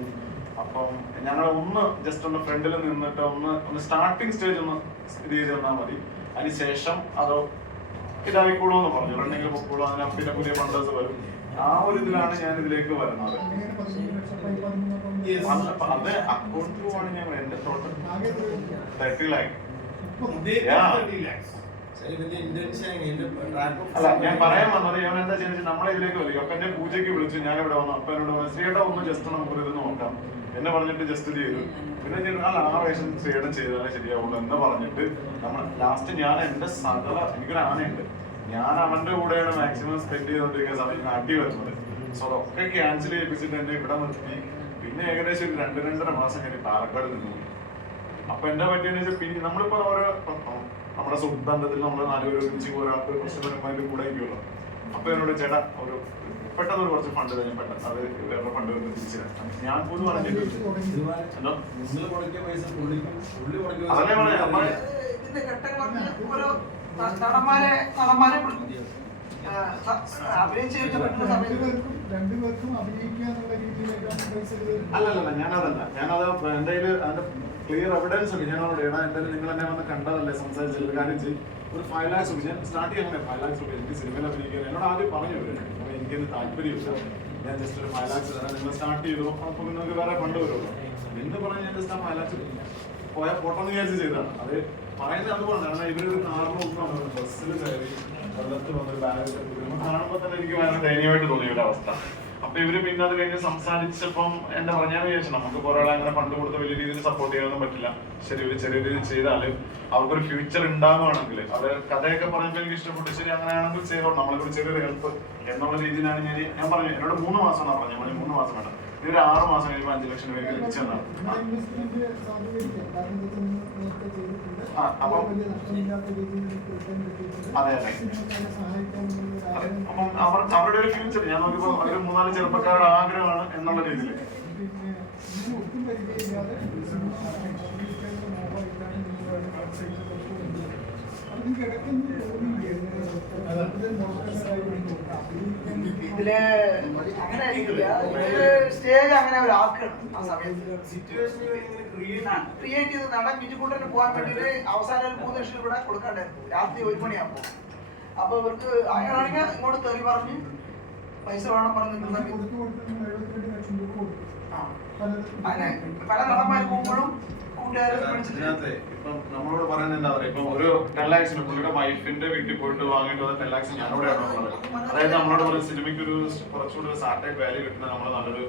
അപ്പം ഞങ്ങൾ ഒന്ന് ജസ്റ്റ് ഒന്ന് ഫ്രണ്ടിൽ നിന്നിട്ട് ഒന്ന് സ്റ്റാർട്ടിങ് സ്റ്റേജ് ഒന്ന് ഇത് ചെയ്ത് തന്നാൽ മതി, അതിനുശേഷം അതോ ഇതായിക്കോളൂ എന്ന് പറഞ്ഞു. രണ്ടെങ്കിലും പൊക്കോളൂ, അതിന് പിന്നെ പുതിയ ഫണ്ടേഴ്സ് വരും. ആ ഒരു ഇതിലാണ് ഞാൻ ഇതിലേക്ക് വരുന്നത്. അത് അക്കൗണ്ട് ത്രൂ ആണ് ഞാൻ എന്റെ ടോട്ടൽ 30 lakh. അല്ല ഞാൻ പറയാൻ വന്നത് ഞാൻ എന്താ ചെയ്യുന്നത്, നമ്മളെ ഇതിലേക്ക് വരും. അപ്പൊ എന്റെ പൂജയ്ക്ക് വിളിച്ചു, ഞാൻ ഇവിടെ വന്നു. അപ്പൊ എന്നോട് പറഞ്ഞു ശ്രീയേട്ടാ ഒന്ന് ജസ്റ്റ് നമുക്കൊരു ഇത് നോക്കാം എന്നെ പറഞ്ഞിട്ട് ജസ്റ്റ് ചെയ്തു. പിന്നെ അല്ല ആ വേഷം ചെയ്യണം ചെയ്താലേ ശരിയാവുള്ളൂ എന്ന് പറഞ്ഞിട്ട് നമ്മൾ ലാസ്റ്റ് ഞാൻ എന്റെ സകല എനിക്കൊരു ആനയുണ്ട്, ഞാൻ അവന്റെ കൂടെയാണ് മാക്സിമം സ്പെൻഡ് ചെയ്തുകൊണ്ടിരിക്കുന്ന സമയം അടി വരുന്നത്. സോ അതൊക്കെ ക്യാൻസൽ ചെയ്യിപ്പിച്ചിട്ട് എന്നെ ഇവിടെ നിർത്തി. പിന്നെ ഏകദേശം ഒരു 2-2.5 മാസം കഴിഞ്ഞ് പാലക്കാട് നിന്നു. അപ്പൊ എന്താ പറ്റിയെന്ന് വെച്ചാൽ പിന്നെ നമ്മളിപ്പോ ഓരോ നമ്മുടെ സുബന്ധത്തിൽ നമ്മൾ 4 പേര് ഒരുമിച്ച് ഒരാൾക്ക് പ്രശ്നപരമായിട്ട് കൂടെ ആയിരിക്കുമല്ലോ. അപ്പൊ എന്നോട് ചേട്ടാ ഒരു പെട്ടെന്ന് ഒരു കുറച്ച് ഫണ്ട് തന്നെ പെട്ടെന്ന് അത് വേറെ ഫണ്ട് തിരിച്ചു ഞാൻ പോലും പറഞ്ഞിട്ട് അതല്ലേ പറയാം. അപ്പൊ ഇതിന്റെ ഘട്ടങ്ങൾ ഓരോ നടന്മാരെ അഭിനയിച്ചു പറ്റുന്ന സമയത്ത് അല്ലല്ല ഞാനത് എന്തായാലും അതിന്റെ ക്ലിയർ എവിഡൻസ് ഉണ്ട്. ഞാൻ അവിടെ ഇടാൻ എന്തായാലും നിങ്ങൾ എന്നെ വന്ന് കണ്ടതല്ലേ, സംസാരിച്ചത് കാര്യം ചെയ്യും. ഒരു 5 lakhs രൂപ ഞാൻ സ്റ്റാർട്ട് ചെയ്യാൻ 5 lakhs രൂപ എനിക്ക് സിനിമയിൽ അഭിനയിക്കാൻ എന്നോട് ആദ്യം പറഞ്ഞു. എനിക്കത് താല്പര്യമില്ല, ഞാൻ ജസ്റ്റ് ഒരു 5 lakhs തരാം, നിങ്ങൾ സ്റ്റാർട്ട് ചെയ്തു, അപ്പൊ നിങ്ങൾക്ക് വേറെ ഫണ്ട് വരുമല്ലോ എന്ന് പറഞ്ഞ് ഞാൻ ജസ്റ്റ് ആ 5 lakhs പോയാൽ പോട്ടെന്ന് വിചാരിച്ച് ചെയ്തതാണ്. അത് പറയുന്നത് അതുകൊണ്ടാണ്, കാരണം ഇവരൊരു കാറിലൊന്നും ബസ്സിൽ കയറി കൊല്ലത്ത് വന്നൊരു ബാഗ് കാണുമ്പോൾ തന്നെ എനിക്ക് വളരെ ദയനീയമായിട്ട് തോന്നിയ ഒരു അവസ്ഥ. അപ്പൊ ഇവര് പിന്നെ അത് കഴിഞ്ഞ് സംസാരിച്ചപ്പം എന്താ പറഞ്ഞാൽ വിചാരിച്ചു നമുക്ക് കുറെ ആളെ അങ്ങനെ ഫണ്ട് കൊടുത്ത് വലിയ രീതിയിൽ സപ്പോർട്ട് ചെയ്യാനൊന്നും പറ്റില്ല. ശരി, ഒരു ചെറിയ രീതിയിൽ ചെയ്താല് അവർക്കൊരു ഫ്യൂച്ചർ ഉണ്ടാവുകയാണെങ്കിൽ അത് കഥയൊക്കെ പറയുമ്പോൾ എനിക്ക് ഇഷ്ടപ്പെട്ടു. ശരി, അങ്ങനെയാണെങ്കിൽ ചെയ്തോളൂ, നമ്മളിവിടെ ചെറിയൊരു ഹെൽപ്പ് എന്നുള്ള രീതിയിലാണ് ഞാൻ പറഞ്ഞു. എന്നോട് 3 മാസമാണ് പറഞ്ഞത്. ഞാൻ 3 മാസം വേണ്ട, ഇതൊരു 6 മാസം കഴിയുമ്പോൾ 5 ലക്ഷം രൂപ ലഭിച്ചു തന്നാണ്. അപ്പം അതെ അതെ അപ്പം അവരുടെ ഒരു ഫ്യൂച്ചർ ഞാൻ നോക്കിയപ്പോ ഒരു 3-4 ചെറുപ്പക്കാരുടെ ആഗ്രഹമാണ് എന്നുള്ള രീതിയിൽ. ഇതില് അങ്ങനെ സ്റ്റേജ് അങ്ങനെ ഒരാക്കണം. ആ സമയത്ത് ക്രിയേറ്റ് ചെയ്ത് നടൻ ബിജുക്കൂട്ടന് പോകാൻ വേണ്ടിട്ട് അവസാനം 3 ലക്ഷം ഇവിടെ കൊടുക്കാണ്ടായിരുന്നു. രാത്രി 1 മണിയാകുമ്പോ അപ്പൊ ഇവർക്ക് അങ്ങനെയാണെങ്കിൽ ഇങ്ങോട്ട് തെറി പറഞ്ഞ് പൈസ വേണം പറഞ്ഞിട്ട് അങ്ങനെ പല നടന്മാർ പോകുമ്പോഴും ഇതിനകത്ത് ഇപ്പം നമ്മളോട് പറയുന്നത് എന്താ പറയുക, ഇപ്പം ഒരു 10 lakhs പുള്ളിയുടെ വൈഫിന്റെ വീട്ടിൽ പോയിട്ട് വാങ്ങിയിട്ട് വന്ന 10 lakhs ഞാനിവിടെയാണ് ഉള്ളത്. അതായത് നമ്മളോട് പറയുന്നത് സിനിമയ്ക്ക് ഒരു കുറച്ചുകൂടി ഒരു സാറ്റലൈറ്റ് വാല്യൂ കിട്ടുന്ന നമ്മൾ നല്ലൊരു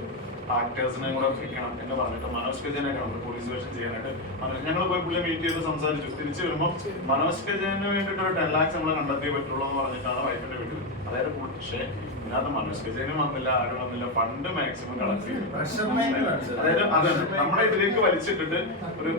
ആക്ടേഴ്സിനെ കൂടെ വെക്കണം എന്ന് പറഞ്ഞിട്ട് മനോജ് കജേനായിട്ട് നമ്മൾ പോലീസ് വേഷം ചെയ്യാനായിട്ട് ഞങ്ങൾ പോയി പുള്ളിയെ മീറ്റ് ചെയ്ത് സംസാരിച്ചു. തിരിച്ചു വരുമ്പോൾ മനോജ് കജേന് വേണ്ടിയിട്ട് ഒരു 10 lakhs നമ്മൾ കണ്ടെത്തിയേ പറ്റുള്ളൂ എന്ന് പറഞ്ഞിട്ടാണ് വൈഫിന്റെ വീട്ടിൽ. അതായത് പക്ഷേ ഇതിനകത്ത് മനോജ് കജേനും വന്നില്ല, ആരും വന്നില്ല, ഫണ്ട് മാക്സിമം കളക്ട് ചെയ്തു. അതായത് അത് നമ്മുടെ ഇതിലേക്ക് വലിച്ചിട്ടിട്ട് ഒരു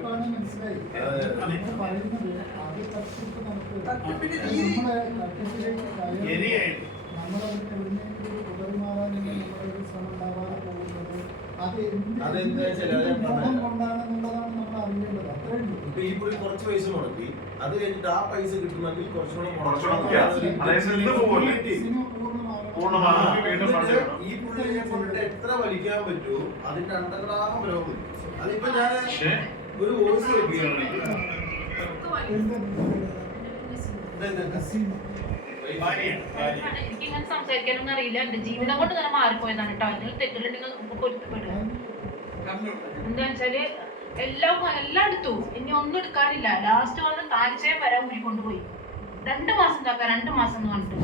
ഈ പുള്ളി കുറച്ച് പൈസ മുടക്കി, അത് കഴിഞ്ഞിട്ട് ആ പൈസ കിട്ടുന്നെങ്കിൽ കുറച്ചുകൂടെ ഈ പുള്ളിയെ കൊണ്ടിട്ട് എത്ര വലിക്കാൻ പറ്റുമോ അതിന്റെ അണ്ടർഗ്രാമം രോഗം. അതിപ്പോ ഞാൻ ഒരു വോയിസ് കേൾക്കുകയാണ്. എനിക്കിങ്ങനെ സംസാരിക്കാനൊന്നും അറിയില്ല. എന്റെ ജീവിതം കൊണ്ട് ഇങ്ങനെ മാറിപ്പോയതാണ് കേട്ടോ. അതിൽ തെറ്റിട്ടുണ്ടെങ്കിൽ നമുക്ക് പൊരുത്തപ്പെടുക. എന്താ വെച്ചാല് എല്ലാം എടുത്തു, ഇനി ഒന്നും എടുക്കാനില്ല. ലാസ്റ്റ് വന്ന് താഴ്ചയും വരാൻ കൂടി കൊണ്ടുപോയി 2 മാസം കാക്കാൻ 2 മാസം എന്ന് പറഞ്ഞിട്ട്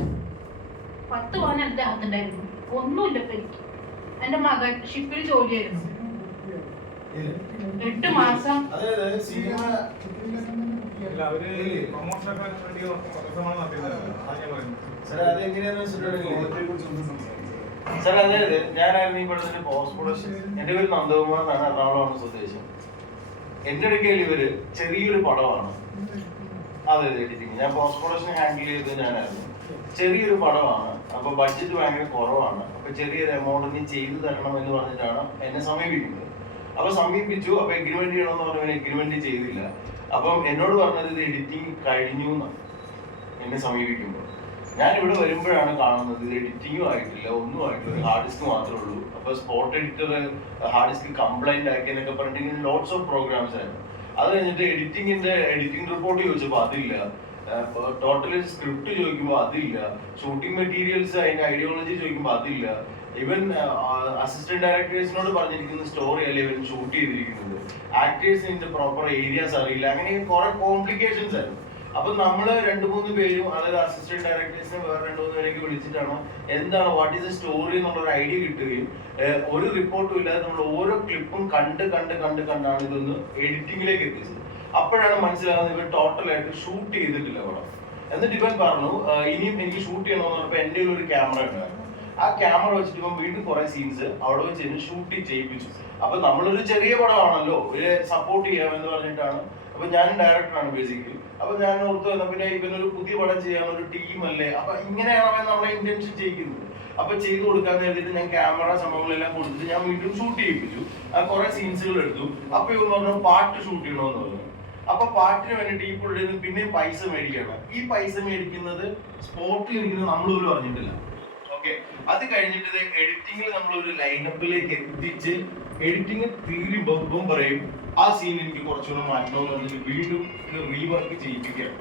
10 പവൻ എന്റെ അകത്തുണ്ടായിരുന്നു. ഒന്നുമില്ല ഇപ്പൊ എനിക്ക്. എന്റെ മകൻ ഷിപ്പിൽ ജോലിയായിരുന്നു 8 മാസം. സാർ അതായത് ഞാനായിരുന്നു ഈ പടത്തിന്റെ പോസ്റ്റ് പ്രൊഡക്ഷൻ. എന്റെ പേര് നന്ദകുമാർ എന്നാണ്, എറണാകുളമാണ് സ്വദേശം. എന്റെ അടുക്കൽ ഇവര് ചെറിയൊരു പടമാണ്, അതെ എഡിറ്റിങ്, ഞാൻ പോസ്റ്റ് പ്രൊഡക്ഷൻ ഹാൻഡിൽ ചെയ്തത് ഞാനായിരുന്നു. ചെറിയൊരു പടമാണ്, അപ്പൊ ബഡ്ജറ്റ് ഭയങ്കര കുറവാണ്, അപ്പൊ ചെറിയൊരു എമൗണ്ടിന് ചെയ്തു തരണം എന്ന് പറഞ്ഞിട്ടാണ് എന്നെ സമീപിക്കുന്നത്. അപ്പൊ സമീപിച്ചു, അപ്പൊ എഗ്രിമെന്റ് ചെയ്യണമെന്ന് പറഞ്ഞാൽ എഗ്രിമെന്റ് ചെയ്തില്ല. അപ്പം എന്നോട് പറഞ്ഞത് ഇത് എഡിറ്റിംഗ് കഴിഞ്ഞു എന്നാണ്. എന്നെ സമീപിക്കുമ്പോൾ ഞാൻ ഇവിടെ വരുമ്പോഴാണ് കാണുന്നത് ഇത് എഡിറ്റിംഗും ആയിട്ടില്ല, ഒന്നും ആയിട്ടില്ല, ഒരു ഹാർഡ് ഡിസ്ക് മാത്രമേ ഉള്ളൂ. അപ്പൊ spot editor hard disk complaint ആക്കി എന്നൊക്കെ പറഞ്ഞിട്ട് ലോട്ട്സ് ഓഫ് പ്രോഗ്രാംസ് ആയിരുന്നു. അത് കഴിഞ്ഞിട്ട് എഡിറ്റിംഗ് റിപ്പോർട്ട് ചോദിച്ചപ്പോൾ അതില്ല, ടോട്ടലി സ്ക്രിപ്റ്റ് ചോദിക്കുമ്പോൾ അതില്ല, ഷൂട്ടിംഗ് മെറ്റീരിയൽസ് അതിന്റെ ഐഡിയോളജി ചോദിക്കുമ്പോൾ അതില്ല, ഇവൻ അസിസ്റ്റന്റ് ഡയറക്ടേഴ്സിനോട് പറഞ്ഞിരിക്കുന്ന സ്റ്റോറി അല്ല ഇവൻ ഷൂട്ട് ചെയ്തിരിക്കുന്നത്, ആക്ടേഴ്സിന്റെ പ്രോപ്പർ ഏരിയാസ് അറിയില്ല, അങ്ങനെ കുറെ കോംപ്ലിക്കേഷൻസ് ആയിരുന്നു. അപ്പൊ നമ്മള് 2-3 പേരും അതായത് അസിസ്റ്റന്റ് ഡയറക്ടേഴ്സിനെ വേറെ 2-3 പേരൊക്കെ വിളിച്ചിട്ടാണ് എന്താണ് വാട്ട് ഈസ് ദ സ്റ്റോറി എന്നുള്ള ഒരു ഐഡിയ കിട്ടുകയും ഒരു റിപ്പോർട്ടും ഇല്ലാതെ നമ്മൾ ഓരോ ക്ലിപ്പും കണ്ടാണ് ഇതൊന്ന് എഡിറ്റിംഗിലേക്ക് എത്തിച്ചത്. അപ്പോഴാണ് മനസ്സിലാകുന്നത് ഇവൻ ടോട്ടലായിട്ട് ഷൂട്ട് ചെയ്തിട്ടില്ല പടം. എന്നിട്ട് ഇവൻ പറഞ്ഞു ഇനിയും എനിക്ക് ഷൂട്ട് ചെയ്യണമെന്ന് പറഞ്ഞപ്പോൾ എൻ്റെ ഒരു ക്യാമറ ഉണ്ടായിരുന്നു. ആ ക്യാമറ വെച്ചിട്ട് ഇവൻ വീണ്ടും കുറെ സീൻസ് അവിടെ വെച്ച് ഷൂട്ട് ചെയ്യിപ്പിച്ചു. അപ്പൊ നമ്മളൊരു ചെറിയ പടമാണല്ലോ, ഒരു സപ്പോർട്ട് ചെയ്യാമെന്ന് പറഞ്ഞിട്ടാണ്. അപ്പൊ ഞാൻ ഡയറക്ടറാണ് ബേസിക്കലി. അപ്പൊ ഞാൻ ഓർത്തു വന്ന പിന്നെ ഇവനൊരു പുതിയ പടം ചെയ്യാൻ ഒരു ടീമല്ലേ, അപ്പൊ ഇങ്ങനെയാണ് നമ്മളെ ഇന്റൻഷൻ ചെയ്യിക്കുന്നത്. അപ്പൊ ചെയ്തു കൊടുക്കാന്ന് കരുതിയിട്ട് ഞാൻ ക്യാമറ സംഭവങ്ങളെല്ലാം കൊടുത്തിട്ട് ഞാൻ വീണ്ടും ഷൂട്ട് ചെയ്യിപ്പിച്ചു. കുറെ സീൻസുകൾ എടുത്തു. അപ്പൊ ഇവൻ പറഞ്ഞു പാട്ട് ഷൂട്ട് ചെയ്യണമെന്ന് പറഞ്ഞു. അപ്പൊ പാട്ടിന് വേണ്ടിട്ട് ഈ പുള്ളിയിൽ നിന്ന് പിന്നെയും പൈസ മേടിക്കുകയാണ്. ഈ പൈസ മേടിക്കുന്നത് സ്പോട്ടിൽ ഇരിക്കുന്നത് നമ്മളുപോലും അറിഞ്ഞിട്ടില്ല. അത് കഴിഞ്ഞിട്ട് എഡിറ്റിംഗിൽ നമ്മൾ ഒരു ലൈനപ്പിലേക്ക് എത്തിച്ച് എഡിറ്റിംഗ് തീരുമ്പോൾ പറയും ആ സീൻ എനിക്ക് കുറച്ചുകൂടെ മാറ്റണമെന്ന് പറഞ്ഞിട്ട് വീണ്ടും റീവർക്ക് ചെയ്യിപ്പിക്കുകയാണ്.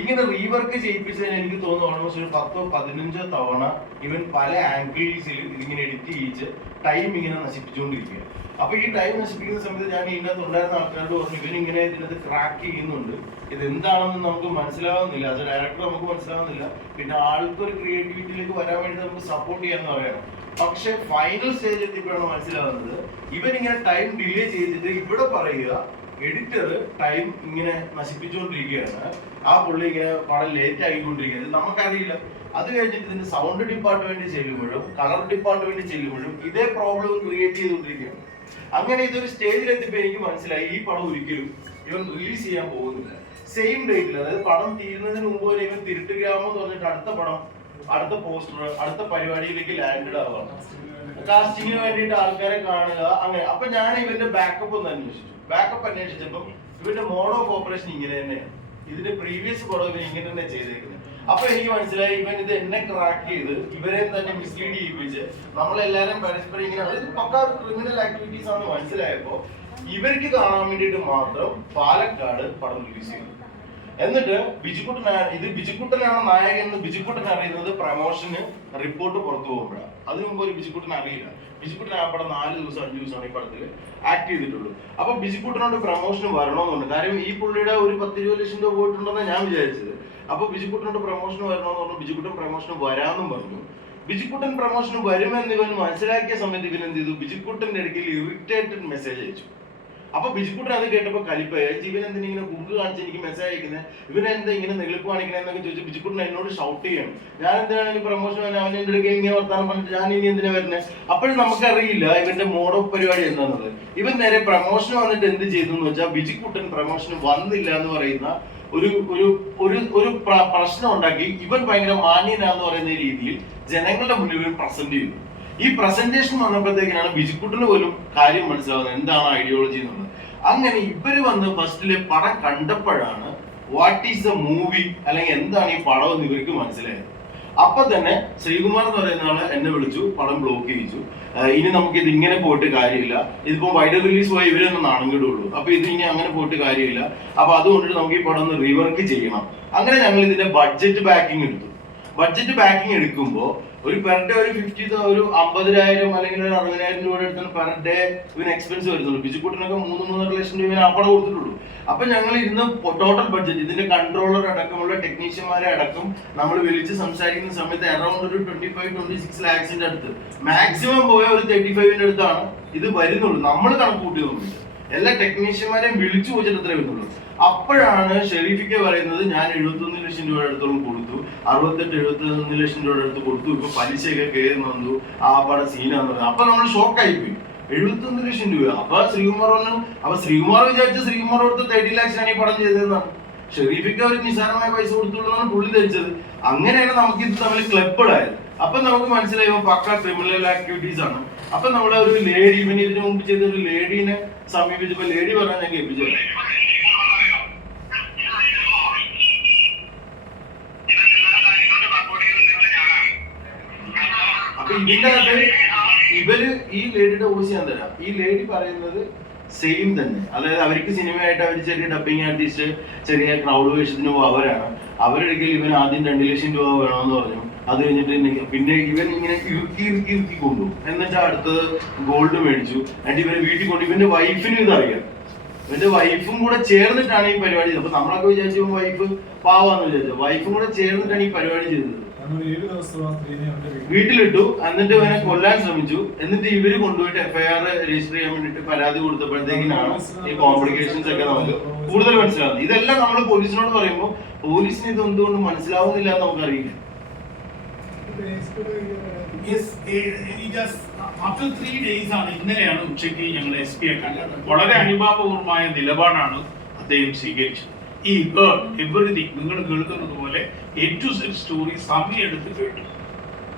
ഇങ്ങനെ റീവർക്ക് ചെയ്യിപ്പിച്ചതിന് എനിക്ക് തോന്നുന്നു ഓൾമോസ്റ്റ് ഒരു 10-15 തവണ ഇവൻ പല ആംഗിൾസിൽ ഇതിങ്ങനെ എഡിറ്റ് ചെയ്യിച്ച് ടൈം ഇങ്ങനെ നശിപ്പിച്ചുകൊണ്ടിരിക്കുക. അപ്പൊ ഈ ടൈം നശിപ്പിക്കുന്ന സമയത്ത് ഞാൻ ഇതിനകത്ത് ഉണ്ടായിരുന്ന ആൾക്കാരോട് പറഞ്ഞു ഇവനിങ്ങനെ ഇതിനകത്ത് ക്രാക്ക് ചെയ്യുന്നുണ്ട്, ഇത് എന്താണെന്ന് നമുക്ക് മനസ്സിലാവുന്നില്ല, അത് ഡയറക്ടർ നമുക്ക് മനസ്സിലാവുന്നില്ല, പിന്നെ ആൾക്കൊരു ക്രിയേറ്റിവിറ്റിയിലേക്ക് വരാൻ വേണ്ടി നമുക്ക് സപ്പോർട്ട് ചെയ്യാന്ന് പറയണം. പക്ഷെ ഫൈനൽ സ്റ്റേജ് എത്തിയപ്പോഴാണ് മനസ്സിലാവുന്നത് ഇവനിങ്ങനെ ടൈം ഡിലേ ചെയ്തിട്ട് ഇവിടെ പറയുക എഡിറ്റർ ടൈം ഇങ്ങനെ നശിപ്പിച്ചുകൊണ്ടിരിക്കുകയാണ്, ആ പുള്ളി ഇങ്ങനെ പടം ലേറ്റ് ആയിക്കൊണ്ടിരിക്കുന്നത് നമുക്കറിയില്ല. അത് കഴിഞ്ഞിട്ട് ഇതിന്റെ സൗണ്ട് ഡിപ്പാർട്ട്മെന്റ് ചെല്ലുമ്പോഴും കളർ ഡിപ്പാർട്ട്മെന്റ് ചെല്ലുമ്പോഴും ഇതേ പ്രോബ്ലം ക്രിയേറ്റ് ചെയ്തുകൊണ്ടിരിക്കുകയാണ്. അങ്ങനെ ഇതൊരു സ്റ്റേജിലെത്തിയപ്പോൾ എനിക്ക് മനസ്സിലായി ഈ പടം ഒരിക്കലും ഇവൻ റിലീസ് ചെയ്യാൻ പോകുന്നില്ല. സെയിം ഡേറ്റിൽ, അതായത് പടം തീരുന്നതിന് മുമ്പ് വരെ ഇവൻ തിരുട്ട് ഗ്രാമം എന്ന് പറഞ്ഞിട്ട് അടുത്ത പടം, അടുത്ത പോസ്റ്റർ, അടുത്ത പരിപാടിയിലേക്ക് ലാൻഡഡ് ആവുകയാണ്. കാസ്റ്റിങ്ങിന് വേണ്ടിയിട്ട് ആൾക്കാരെ കാണുക അങ്ങനെ. അപ്പൊ ഞാൻ ഇവന്റെ ബാക്കപ്പ് ഒന്ന് അന്വേഷിച്ചു. ബാക്കപ്പ് അന്വേഷിച്ചപ്പം ഇവന്റെ മോഡ് ഓഫ് ഓപ്പറേഷൻ ഇങ്ങനെ തന്നെയാണ്. ഇതിന്റെ പ്രീവിയസ് പടം ഇവൻ ഇങ്ങനെ തന്നെ ചെയ്തേക്കുന്നത്. അപ്പൊ എനിക്ക് മനസ്സിലായി ഇവൻ ഇത് എന്നെ ക്രാക്ക് ചെയ്ത് ഇവരെ തന്നെ മിസ്ലീഡ് ചെയ്യിപ്പിച്ച് നമ്മളെല്ലാരും പരസ്പരം ഇങ്ങനെ പക്കാ ക്രിമിനൽ ആക്ടിവിറ്റീസ് ആണെന്ന് മനസ്സിലായപ്പോ ഇവർക്ക് കാണാൻ വേണ്ടിയിട്ട് മാത്രം പാലക്കാട് പടം റിലീസ് ചെയ്തു. എന്നിട്ട് ബിജുക്കുട്ടനാണ് നായകൻ എന്ന് ബിജുക്കുട്ടൻ അറിയുന്നത് പ്രമോഷന് റിപ്പോർട്ട് പുറത്തു പോകുമ്പോഴാണ്. അതിനു മുമ്പ് ഒരു ബിജുക്കുട്ടൻ അറിയില്ല. ബിജുക്കുട്ടൻ ആ പടം 4 ദിവസം 5 ദിവസമാണ് ഈ പടത്തിൽ ആക്ട് ചെയ്തിട്ടുള്ളൂ. അപ്പൊ ബിജുക്കുട്ടനോട് പ്രമോഷന് വരണമെന്നുണ്ട്. കാര്യം ഈ പുള്ളിയുടെ ഒരു 10-20 ലക്ഷം രൂപ പോയിട്ടുണ്ടെന്നാണ് ഞാൻ വിചാരിച്ചത്. അപ്പൊ ബിജുക്കുട്ടനോട് പ്രമോഷന് വരണമെന്ന് പറഞ്ഞു. ബിജുക്കുട്ടൻ പ്രമോഷന് വരാമെന്നും പറഞ്ഞു. ബിജുക്കുട്ടൻ പ്രമോഷന് വരുമെന്ന് ഇവൻ മനസ്സിലാക്കിയ സമയത്ത് ഇവൻ എന്ത് ചെയ്തു, ബിജുക്കുട്ടന്റെ ഇടയ്ക്ക് ഇറിറ്റേറ്റഡ് മെസ്സേജ് അയച്ചു. അപ്പൊ ബിജുക്കുട്ടൻ അത് കേട്ടപ്പോ കലിപ്പായി. ഇവൻ എന്തിനാ ഇങ്ങനെ കുക്ക് കാണിച്ച് എനിക്ക് മെസ്സേജ് അയക്കുന്നത്, ഇവനെന്താ ഇങ്ങനെ നെളിപ്പ് കാണിക്കണേ എന്നൊക്കെ ചോദിച്ചു. ബിജുക്കുട്ടൻ എന്നോട് ഷൗട്ട് ചെയ്യണം, ഞാൻ എന്തിനാണ് ഈ പ്രമോഷൻ അവൻ എന്റെ ഇടയ്ക്ക് ഇങ്ങനെ വർത്താനം പറഞ്ഞിട്ട് ഞാൻ ഇനി എന്തിനാ വരുന്നത്. അപ്പോഴും നമുക്കറിയില്ല ഇവന്റെ മോഡ് ഓഫ് പരിപാടി എന്താണെന്നുള്ളത്. ഇവൻ നേരെ പ്രമോഷൻ വന്നിട്ട് എന്ത് ചെയ്തു എന്ന് വെച്ചാൽ ബിജുക്കുട്ടൻ പ്രമോഷന് വന്നില്ല എന്ന് പറയുന്ന ഒരു പ്രശ്നം ഉണ്ടാക്കി ഇവൻ ഭയങ്കര മാന്യനാന്ന് പറയുന്ന രീതിയിൽ ജനങ്ങളുടെ മുന്നിൽ പ്രസന്റ് ചെയ്തു. ഈ പ്രസന്റേഷൻ വന്നപ്പോഴത്തേക്കാണ് ബിജുക്കുട്ടന് പോലും കാര്യം മനസ്സിലാവുന്നത് എന്താണ് ഐഡിയോളജി എന്നുള്ളത്. അങ്ങനെ ഇവര് വന്ന് ഫസ്റ്റിലെ പടം കണ്ടപ്പോഴാണ് വാട്ട് ഈസ് ദ മൂവി അല്ലെങ്കിൽ എന്താണ് ഈ പടം എന്ന് ഇവർക്ക് മനസ്സിലായത്. അപ്പൊ തന്നെ ശ്രീകുമാർ എന്ന് പറയുന്ന ആള് എന്നെ വിളിച്ചു, പടം ബ്ലോക്ക് ചെയ്യിച്ചു. ഇനി നമുക്ക് ഇത് ഇങ്ങനെ പോയിട്ട് കാര്യമില്ല, ഇതിപ്പോ വൈഡ് റിലീസ് പോയി ഇവരൊന്ന് നാണം കിടുള്ളൂ, അപ്പൊ ഇത് ഇനി അങ്ങനെ പോയിട്ട് കാര്യമില്ല, അപ്പൊ അതുകൊണ്ടിട്ട് നമുക്ക് ഈ പടം ഒന്ന് റീവർക്ക് ചെയ്യണം. അങ്ങനെ ഞങ്ങൾ ഇതിന്റെ ബഡ്ജറ്റ് ബാക്കിംഗ് എടുത്തു. ബഡ്ജറ്റ് ബാക്കിംഗ് എടുക്കുമ്പോൾ ഒരു പെർ ഡേ ഒരു 50,000 അല്ലെങ്കിൽ ഒരു 60,000 രൂപ എടുത്താണ് പെർ ഡേ ഇവന് എക്സ്പെൻസ് വരുന്നുള്ളൂ. ബിജുക്കുട്ടനൊക്കെ 3-3.5 ലക്ഷം രൂപ ആ പടം കൊടുത്തിട്ടുള്ളൂ. അപ്പൊ ഞങ്ങൾ ഇരുന്ന് ടോട്ടൽ ബഡ്ജറ്റ് ഇതിന്റെ കൺട്രോളർ അടക്കമുള്ള ടെക്നീഷ്യന്മാരെ അടക്കം നമ്മൾ വിളിച്ച് സംസാരിക്കുന്ന സമയത്ത് അറൌണ്ട് ഒരു 25-26 ലാക്സിന്റെ അടുത്ത്, മാക്സിമം പോയ ഒരു 35ന്റെ അടുത്താണ് ഇത് വരുന്നുള്ളൂ. നമ്മൾ കണക്ക് കൂട്ടി നോക്കിയിട്ട് എല്ലാ ടെക്നീഷ്യന്മാരെയും വിളിച്ചു ചോദിച്ചിട്ട് അത്രേ വരുന്നുള്ളൂ. അപ്പോഴാണ് ഷെരീഫിക്ക് പറയുന്നത് ഞാൻ 71 ലക്ഷം രൂപയുടെ അടുത്തോളം കൊടുത്തു, 68-71 ലക്ഷം രൂപയുടെ അടുത്ത് കൊടുത്തു, ഇപ്പൊ പലിശയൊക്കെ കയറി വന്നു, ആ പടം സീനാന്ന് പറഞ്ഞു. അപ്പൊ നമ്മൾ ഷോക്കായി പോയി. 71 ലക്ഷം രൂപ. അപ്പൊ ശ്രീകുമാർ വിചാരിച്ച ശ്രീകുമാർ കൊടുത്ത് 30 ലാക്സിനാണ് ഈ പടം ചെയ്തതെന്നാണ്. ഷെരീഫിക്ക് ഒരു നിസ്സാരമായ പൈസ കൊടുത്തുള്ളതാണ് പുള്ളി ധരിച്ചത്. അങ്ങനെയാണ് നമുക്ക് ഇത് തമ്മിൽ ക്ലബ്ബായത്. അപ്പൊ നമുക്ക് മനസ്സിലായി പക്ക ക്രിമിനൽ ആക്ടിവിറ്റീസ് ആണ്. അപ്പൊ നമ്മളെ ഒരു ലേഡി, ഇവന് ഇതിനു മുമ്പ് ചെയ്ത ഒരു ലേഡീനെ സമീപിച്ചപ്പോ ലേഡി പറഞ്ഞാൽ ഞാൻ കേൾപ്പിച്ചത്, അപ്പൊ ഇതിന്റെ അകത്ത് ഇവര് ഈ ലേഡിയുടെ വോയിസ് ഞാൻ തരാം. ഈ ലേഡി പറയുന്നത് സെയിം തന്നെ. അതായത് അവർക്ക് സിനിമയായിട്ട് അവർ ചെറിയ ഡബിങ് ആർട്ടിസ്റ്റ്, ചെറിയ ക്രൗഡ് വേഷത്തിന് അവരാണ്. അവരൊരിക്കലും ഇവൻ ആദ്യം 2 ലക്ഷം രൂപ വേണമെന്ന് പറഞ്ഞു. അത് കഴിഞ്ഞിട്ട് പിന്നെ ഇവൻ ഇങ്ങനെ ഇറുക്കി കൊണ്ടുപോകും. എന്നിട്ട് അടുത്തത് ഗോൾഡ് മേടിച്ചു. എന്നിട്ട് ഇവരെ വീട്ടിൽ കൊണ്ട് ഇവന്റെ വൈഫിനും ഇതറിയാം. ഇവന്റെ വൈഫും കൂടെ ചേർന്നിട്ടാണ് ഈ പരിപാടി ചെയ്തത്. അപ്പൊ നമ്മളൊക്കെ വിചാരിച്ചു വൈഫ് പാവാന്ന് വിചാരിച്ചു. വൈഫും കൂടെ ചേർന്നിട്ടാണ് ഈ പരിപാടി ചെയ്തത്. വീട്ടിലിട്ടു, എന്നിട്ട് ഇവനെ കൊല്ലാൻ ശ്രമിച്ചു. എന്നിട്ട് ഇവര് കൊണ്ടുപോയിട്ട് FIR രജിസ്റ്റർ ചെയ്യാൻ വേണ്ടിട്ട് പരാതി കൊടുത്തപ്പോഴത്തേക്കിനാണ് ഈ കോംപ്ലിക്കേഷൻസ് ഒക്കെ നമുക്ക് കൂടുതൽ മനസ്സിലാവുന്നത്. ഇതെല്ലാം നമ്മൾ പോലീസിനോട് പറയുമ്പോൾ പോലീസിന് ഇത് എന്തുകൊണ്ട് മനസ്സിലാവുന്നില്ല എന്ന് നമുക്കറിയില്ല. ആഫ്റ്റർ 3 days ആണ്, ഇന്നലെയാണ് ഉച്ചയ്ക്ക് ഞങ്ങൾ SP കണ്ടത്. വളരെ അനുഭാവപൂർവമായ നിലപാടാണ് അദ്ദേഹം സ്വീകരിച്ചത്. ഈ എവറിഥിങ് നിങ്ങൾ കേൾക്കുന്നത് പോലെ A to Z സ്റ്റോറി സമയമെടുത്ത് കേട്ടു.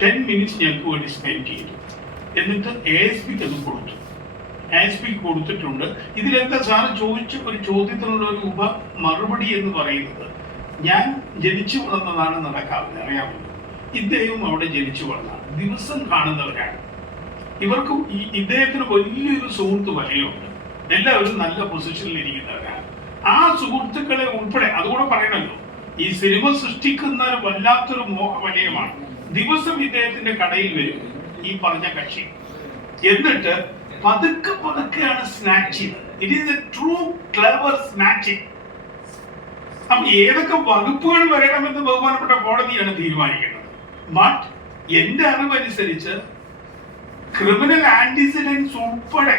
10 minutes ഞങ്ങൾക്ക് വേണ്ടി സ്പെൻഡ് ചെയ്തു. എന്നിട്ട് ASPക്ക് അത് കൊടുത്തു. ASPക്ക് കൊടുത്തിട്ടുണ്ട്. ഇതിലെന്താ സാറ് ചോദിച്ച ഒരു ചോദ്യത്തിനുള്ള ഒരു മറുപടി എന്ന് പറയുന്നത്, ഞാൻ ജനിച്ചു വളർന്നതാണ് നടക്കാവില്ല, അറിയാമല്ലോ. ഇദ്ദേഹം അവിടെ ജനിച്ചു വളർന്നതാണ്, ദിവസം കാണുന്നവരാണ്. ഇവർക്ക് ഇദ്ദേഹത്തിന് വലിയൊരു സുഹൃത്ത് വലയുണ്ട്. എല്ലാവരും നല്ല പൊസിഷനിൽ ഇരിക്കുന്നവരാണ്. ആ സുഹൃത്തുക്കളെ ഉൾപ്പെടെ അതുകൂടെ പറയണല്ലോ, ഈ സിനിമ സൃഷ്ടിക്കുന്ന വല്ലാത്തൊരു മോഹവലയമാണ്. ദിവസം ഇദ്ദേഹത്തിന്റെ കടയിൽ വരും ഈ പറഞ്ഞ കക്ഷി, എന്നിട്ട് പതുക്കെ പതുക്കെയാണ് സ്നാച്ച് ചെയ്യുന്നത്. It is A true clever snatching. അപ്പൊ ഏതൊക്കെ വകുപ്പുകൾ വരണമെന്ന് ബഹുമാനപ്പെട്ട കോടതിയാണ് തീരുമാനിക്കുന്നത്. ബട്ട് എന്റെ അറിവനുസരിച്ച് ക്രിമിനൽ ആന്റിസിഡൻസ് ഉൾപ്പെടെ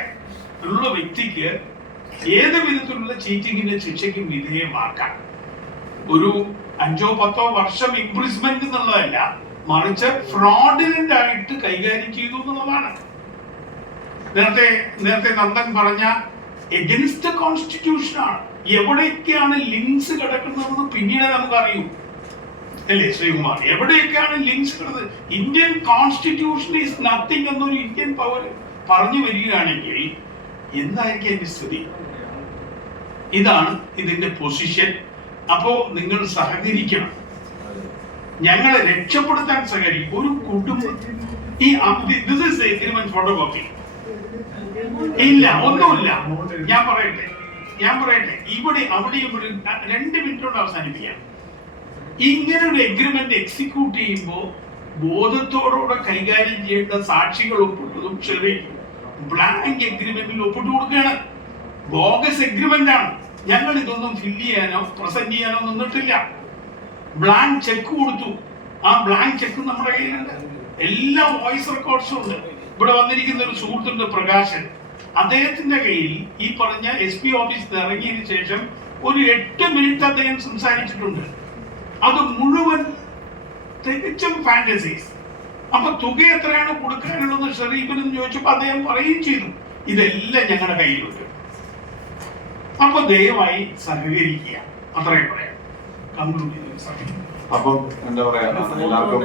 ഉള്ള വ്യക്തിക്ക് ഏത് വിധത്തിലുള്ള ചീറ്റിങ്ങിന്റെ ശിക്ഷയ്ക്കും വിധേയമാക്കാം. ഒരു 5-10 വർഷം ഇംപ്രിസ്മെന്റ് എന്നുള്ളതല്ല, മറിച്ച് ഫ്രോഡിലന്റ് ആയിട്ട് കൈകാര്യം ചെയ്തു എന്നുള്ളതാണ്. നേരത്തെ നന്ദൻ പറഞ്ഞ എഗൻസ്റ്റ് കോൺസ്റ്റിറ്റ്യൂഷൻ ആണ്. എവിടെയൊക്കെയാണ് ലിങ്ക്സ് കിടക്കുന്നതെന്ന് പിന്നീട് നമുക്കറിയൂ, അല്ലേ ശ്രീകുമാർ? എവിടെയൊക്കെയാണ് ലിങ്ക്സ് കിടന്നത്? ഇന്ത്യൻ കോൺസ്റ്റിറ്റ്യൂഷൻ ഈസ് നത്തിങ് എന്നൊരു ഇന്ത്യൻ പൗര പറഞ്ഞു വരികയാണെങ്കിൽ എന്തായിരിക്കും അതിന്റെ സ്ഥിതി? ഇതാണ് ഇതിന്റെ പൊസിഷൻ. അപ്പോ നിങ്ങൾ സഹകരിക്കണം, ഞങ്ങളെ രക്ഷപ്പെടുത്താൻ സഹകരിക്കും. ഒരു കുടുംബം ഈ ഫോട്ടോ കോപ്പി ഇല്ല, ഒന്നുമില്ല. ഞാൻ പറയട്ടെ ഇവിടെ അവിടെയും 2 മിനിറ്റ് കൊണ്ട് അവസാനിപ്പിക്കാം. ഇങ്ങനെ ഒരു എഗ്രിമെന്റ് എക്സിക്യൂട്ട് ചെയ്യുമ്പോൾ ബോധത്തോടുകൂടെ കൈകാര്യം ചെയ്യേണ്ട സാക്ഷികൾ ഒപ്പിട്ടതും ചെറിയ ബ്ലാങ്ക് എഗ്രിമെന്റിൽ ഒപ്പിട്ട് കൊടുക്കുകയാണ്. ബോഗസ് എഗ്രിമെന്റ് ആണ്. ഞങ്ങൾ ഇതൊന്നും ഫില്ല് ചെയ്യാനോ പ്രസന്റ് ചെയ്യാനോ നിന്നിട്ടില്ല. ബ്ലാങ്ക് ചെക്ക് കൊടുത്തു. ആ ബ്ലാങ്ക് ചെക്ക് നമ്മുടെ കയ്യിലുണ്ട്. എല്ലാ വോയിസ് റെക്കോർഡ്സും ഉണ്ട്. ഇവിടെ വന്നിരിക്കുന്ന ഒരു സുഹൃത്തുണ്ട്, പ്രകാശൻ. അദ്ദേഹത്തിന്റെ കയ്യിൽ ഈ പറഞ്ഞ SP ഓഫീസിൽ ഇറങ്ങിയതിനു ശേഷം ഒരു 8 മിനിറ്റ് അദ്ദേഹം സംസാരിച്ചിട്ടുണ്ട്. അത് മുഴുവൻ തികച്ചും ഫാന്റസീസ്. അപ്പൊ തുക എത്രയാണ് കൊടുക്കാനുള്ളത് ഷെറീഫിനെന്ന് ചോദിച്ചപ്പോൾ അദ്ദേഹം പറയുകയും ചെയ്തു, ഇതെല്ലാം ഞങ്ങളുടെ കയ്യിലുണ്ട്. അപ്പൊ ദയവായി സഹകരിക്കുക, അത്രയും പറയാം. അപ്പം എന്താ പറയാ, എല്ലാവർക്കും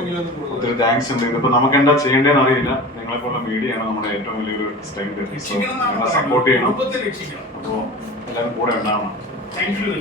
ഒത്തിരി താങ്ക്സ് ഉണ്ട്. ഇതിപ്പോ നമുക്ക് എന്താ ചെയ്യേണ്ടതെന്ന് അറിയില്ല. നിങ്ങളെ പോലുള്ള മീഡിയയാണ് നമ്മുടെ ഏറ്റവും വലിയൊരു സ്ട്രെങ്ത്. നിങ്ങളെ സപ്പോർട്ട് ചെയ്യണം. അപ്പോ എല്ലാവരും കൂടെ ഉണ്ടാവണം. Thank you.